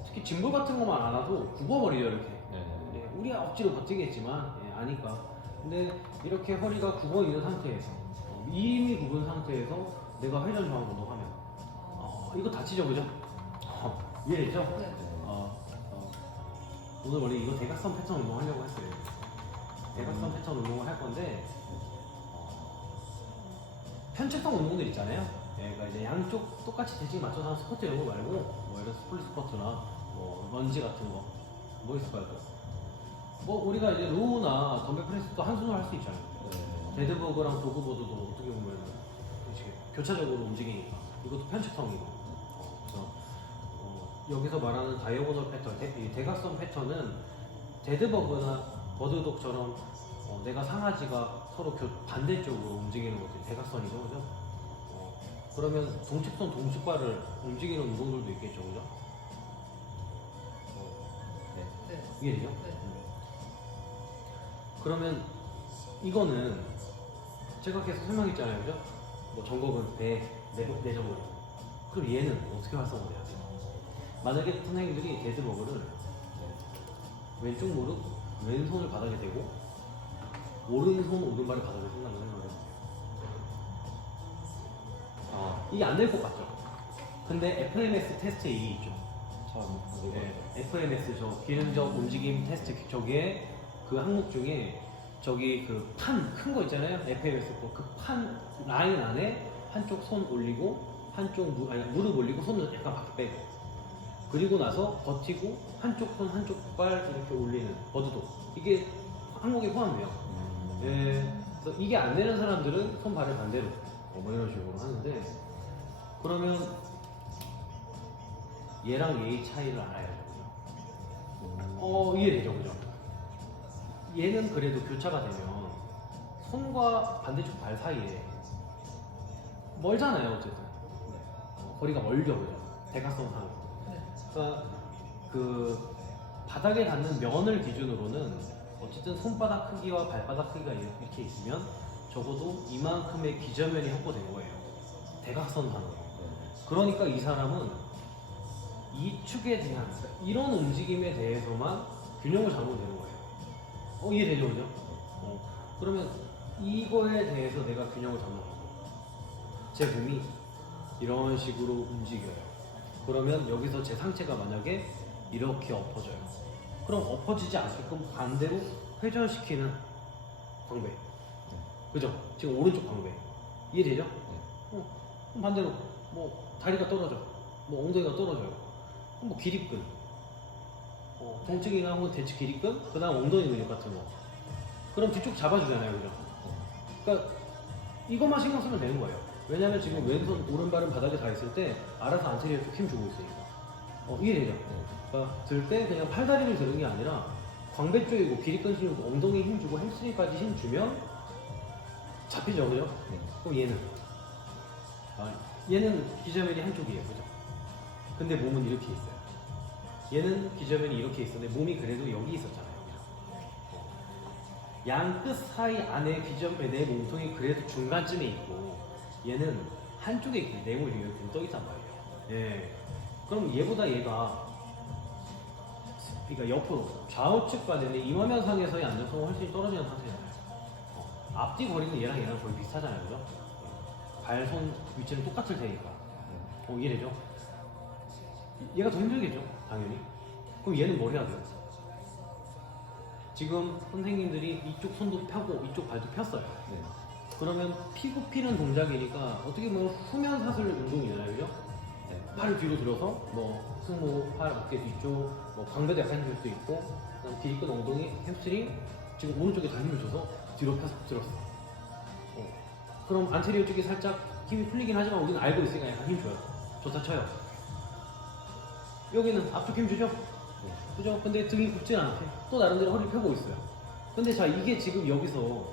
특히 짐볼 같은 것만 안 하도 굽어버리죠, 이렇게. 네. 예, 우리가 억지로 버티겠지만 예, 아니까. 근데 이렇게 허리가 굽어 있는 상태에서 이미 굽은 상태에서 내가 회전 저항 운동하면 이거 다치죠, 그죠? 이해되죠? 네. 오늘 원래 이거 대각선 패턴 운동 하려고 했어요. 대각선 패턴 운동을 할 건데 편측성 운동들 있잖아요. 예, 그러니까 이제 양쪽 똑같이 대칭 맞춰서 하는 스쿼트 이런 거 말고 뭐 이런 스플릿 스쿼트나 뭐 런지 같은 거 뭐 있을까요? 또? 뭐 우리가 이제 로우나 덤벨 프레스도 한 손으로 할 수 있잖아요. 데드버그랑 도그보드도 어떻게 보면 그렇지, 교차적으로 움직이니까 이것도 편측성이고. 그래서 여기서 말하는 다이어고널 패턴, 이 대각선 패턴은 데드버그나 버드독처럼 내가 상하지가 서로 반대쪽으로 움직이는 것들이 대각선이죠, 그죠? 그러면 동측선 동측발을 움직이는 운동들도 있겠죠, 그죠? 네. 이해되죠? 네. 그러면 이거는 제가 계속 설명했잖아요, 그죠? 뭐 전곡은 배, 내전골. 그럼 얘는 어떻게 활성화 돼야 돼요? 만약에 선생님들이 데드버그를 왼쪽 무릎, 왼손을 바닥에 대고 오른손, 오른발을 바닥에 생각을 해보세요. 이게 안 될 것 같죠? 근데 FMS 테스트에 이게 있죠. 네, FMS 저 기능적 움직임 테스트 저기에 그 항목 중에 저기 그 판 큰 거 있잖아요. FMS 그 판 라인 안에 한쪽 손 올리고 한쪽 무릎 올리고 손을 약간 밖에 빼고 그리고 나서 버티고 한쪽 손 한쪽 발 이렇게 올리는 버드도 이게 항목에 포함돼요. 그래서 이게 안 되는 사람들은 손 발을 반대로 뭐 이런 식으로 하는데 그러면 얘랑 얘의 차이를 알아야죠. 이해되죠, 그죠? 얘는 그래도 교차가 되면 손과 반대쪽 발 사이에 멀잖아요, 어쨌든. 거리가 멀죠, 그죠? 대각선상. 네. 그러니까 그 바닥에 닿는 면을 기준으로는 어쨌든 손바닥 크기와 발바닥 크기가 이렇게 있으면 적어도 이만큼의 기저면이 확보된 거예요. 대각선상으로. 그러니까 이 사람은 이 축에 대한 이런 움직임에 대해서만 균형을 잡으면 되는 거예요. 이해되죠, 그죠? 그러면 이거에 대해서 내가 균형을 잡는 거고 제 몸이 이런 식으로 움직여요. 그러면 여기서 제 상체가 만약에 이렇게 엎어져요. 그럼 엎어지지 않게끔 반대로 회전시키는 광배. 그죠? 지금 오른쪽 광배. 이해되죠? 그럼 반대로 뭐 다리가 떨어져. 뭐 엉덩이가 떨어져요. 그럼 뭐 기립근. 통증이나 혹은 대치 기립근, 그 다음 엉덩이 근육 같은 거. 그럼 뒤쪽 잡아주잖아요, 그죠? 그러니까 이것만 신경 쓰면 되는 거예요. 왜냐면 지금 왼손, 오른발은 바닥에 닿아 있을 때 알아서 안테리어 쪽 힘 주고 있으니까. 이해되죠? 그러니까 들 때 그냥 팔다리를 드는 게 아니라 광배 쪽이고 기립근 신고 엉덩이 힘 주고 햄스트링까지 힘 주면 잡히죠, 그죠? 그럼 얘는 기저면이 한쪽이에요, 그죠? 근데 몸은 이렇게 있어요. 얘는 기저면이 이렇게 있었는데 몸이 그래도 여기 있었잖아요. 양 끝 사이 안에 기저면 내 몸통이 그래도 중간쯤에 있고 얘는 한쪽에 있고 내 몸이 여기 붕 떠 있단 말이에요. 예. 그럼 얘보다 얘가 그러니까 옆으로 좌우측 바늘이 이마면상에서의 안정성은 훨씬 떨어지는 상태잖아요. 앞뒤 거리는 얘랑 거의 비슷하잖아요, 그죠? 발, 손 위치는 똑같을 테니까. 이해되죠? 얘가 더 힘들겠죠, 당연히. 그럼 얘는 뭘 해야 돼요? 지금 선생님들이 이쪽 손도 펴고 이쪽 발도 폈어요. 그러면 피고 피는 동작이니까 어떻게 보면 후면 사슬 운동이잖아요, 그죠? 팔을 뒤로 들어서 뭐 승모, 팔, 어깨 뒤쪽, 뭐 광배도 약간 힘들 수도 있고, 그다음 기립근, 엉덩이, 햄스트링 지금 오른쪽에 다 힘을 줘서 뒤로 펴서 들었어. 그럼 안테리어 쪽이 살짝 힘이 풀리긴 하지만 우리는 알고 있으니까 약간 힘 줘요. 좋다 쳐요. 여기는 앞쪽 힘 주죠? 그죠? 근데 등이 굽진 않게 또 나름대로 허리를 펴고 있어요. 근데 자, 이게 지금 여기서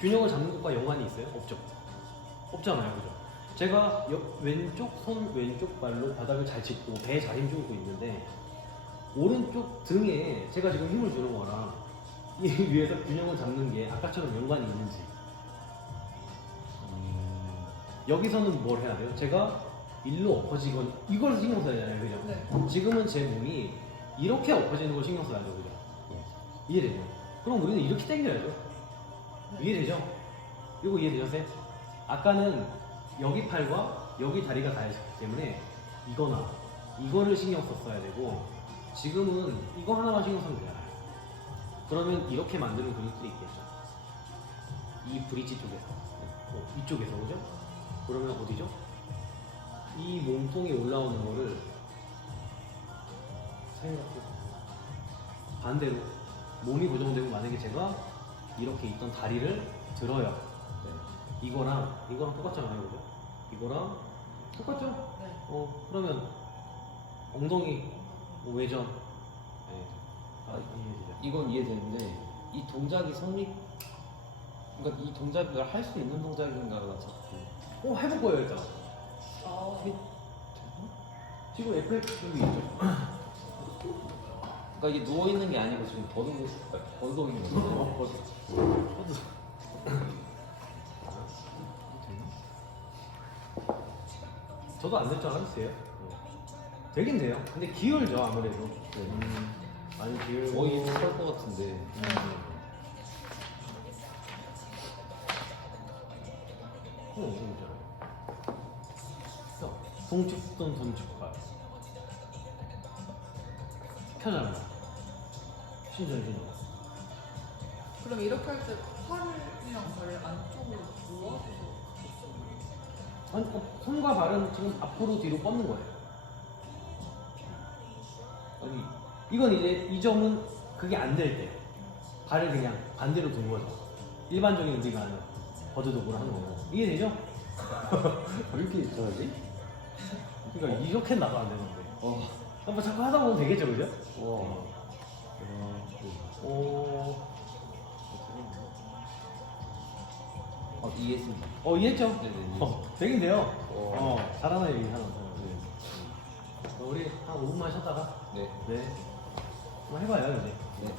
균형을 잡는 것과 연관이 있어요? 없죠? 없잖아요, 그죠? 제가 왼쪽 손, 왼쪽 발로 바닥을 잘 짚고 배에 잘 힘주고 있는데 오른쪽 등에 제가 지금 힘을 주는 거랑 이 위에서 균형을 잡는 게 아까처럼 연관이 있는지. 여기서는 뭘 해야 돼요? 제가 일로 엎어지건 이걸 신경 써야 되잖아요, 그죠? 네. 지금은 제 몸이 이렇게 엎어지는 걸 신경 써야죠, 그죠? 이해되죠? 그럼 우리는 이렇게 당겨야죠. 이해되죠? 이거 이해되죠, 쌤? 아까는 여기 팔과 여기 다리가 닿았기 때문에 이거나 이거를 신경 썼어야 되고 지금은 이거 하나만 신경 쓰면 되잖아요. 그러면 이렇게 만드는 근육들이 있겠죠. 이 브릿지 쪽에서, 이쪽에서, 그죠? 그러면 어디죠? 이 몸통이 올라오는 거를 생각해. 반대로 몸이 고정되고 만약에 제가 이렇게 있던 다리를 들어요. 이거랑 똑같잖아요, 그죠? 이거랑 똑같죠? 네. 그러면 엉덩이 외전. 네. 이해되죠? 이건 이해되는데 이 동작이 그러니까 이 동작을 할 수 있는 동작인가가 자꾸 해볼 거예요 일단. 아, 지금 FF 여기 있죠. 그러니까 이게 누워 있는 게 아니고 지금 버둥 있는 거죠. 저도 안 될 줄 알았어요. 되긴 돼요. 근데 기울죠 아무래도. 많이 기울고. 거의 할것 같은데. 동축돈 돈축발 켜잖아. 신전. 그럼 이렇게 할 때 팔이랑 발 안쪽으로 모아줘서 아니, 손과 발은 지금 앞으로 뒤로 뻗는 거예요. 아니, 이건 이제 이 점은 그게 안 될 때 발을 그냥 반대로 둔 거죠. 일반적인 우리가 하는 버드도구를 하는 거고. 이해되죠? 왜 이렇게 잘하지? 그러니까 이렇게 나도 안 되는데. 한번 자꾸 하다 보면 되겠죠, 그죠? 이해했습니다. 이해했죠? 네네. 되긴 돼요. 잘하는 얘기 하나. 우리 한 5분만 쉬었다가 네. 네. 한번 해봐요, 이제. 네.